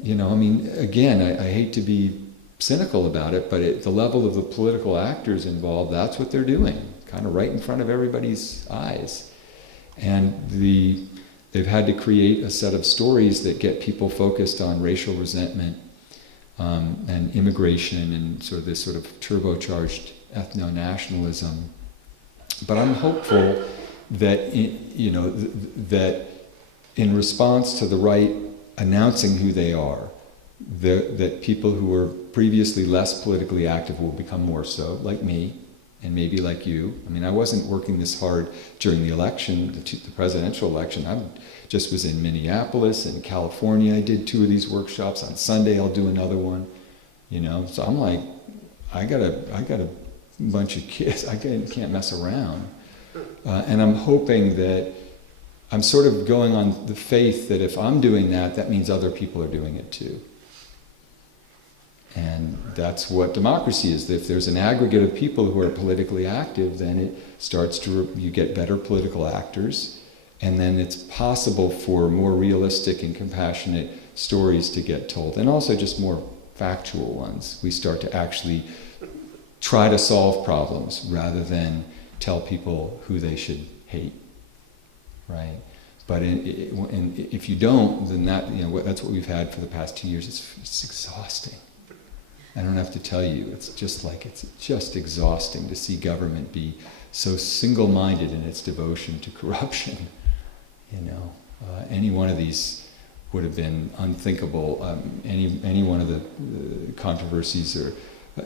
Again, I hate to be cynical about it, but at the level of the political actors involved, that's what they're doing, kind of right in front of everybody's eyes. And they've had to create a set of stories that get people focused on racial resentment and immigration and this sort of turbocharged ethno-nationalism. But I'm hopeful that that in response to the right announcing who they are, that people who were previously less politically active will become more so, like me, And maybe like you, I mean, I wasn't working this hard during the election, the presidential election. I just was in Minneapolis and California. I did 2 of these workshops. On Sunday, I'll do another one. You know, so I'm like, I got a bunch of kids. I can't mess around. And I'm hoping that I'm sort of going on the faith that if I'm doing that, that means other people are doing it too. And that's what democracy is. If there's an aggregate of people who are politically active, then it starts to, you get better political actors, and then it's possible for more realistic and compassionate stories to get told, and also just more factual ones. We start to actually try to solve problems rather than tell people who they should hate, right? But if you don't, then that's what we've had for the past 2 years. It's exhausting. I don't have to tell you, it's just exhausting to see government be so single-minded in its devotion to corruption. Any one of these would have been unthinkable. Any one of the controversies or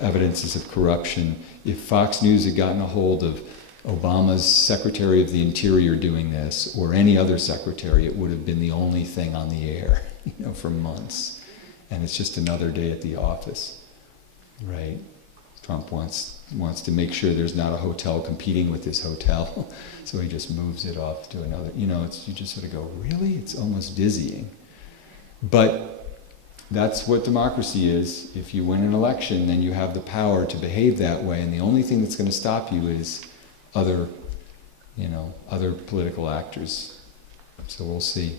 evidences of corruption, if Fox News had gotten a hold of Obama's Secretary of the Interior doing this, or any other secretary, it would have been the only thing on the air, for months. And it's just another day at the office. Right. Trump wants to make sure there's not a hotel competing with his hotel, so he just moves it off to another. You just sort of go, really? It's almost dizzying. But that's what democracy is. If you win an election, then you have the power to behave that way, and the only thing that's going to stop you is other political actors. So we'll see.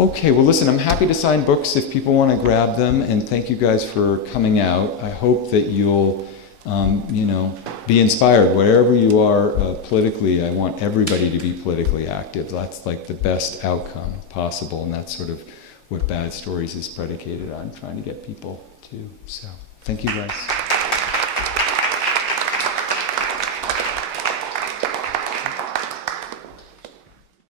Okay, well listen, I'm happy to sign books if people want to grab them, and thank you guys for coming out. I hope that you'll, be inspired. Wherever you are politically, I want everybody to be politically active. That's like the best outcome possible, and that's sort of what Bad Stories is predicated on, trying to get people to. So, thank you guys.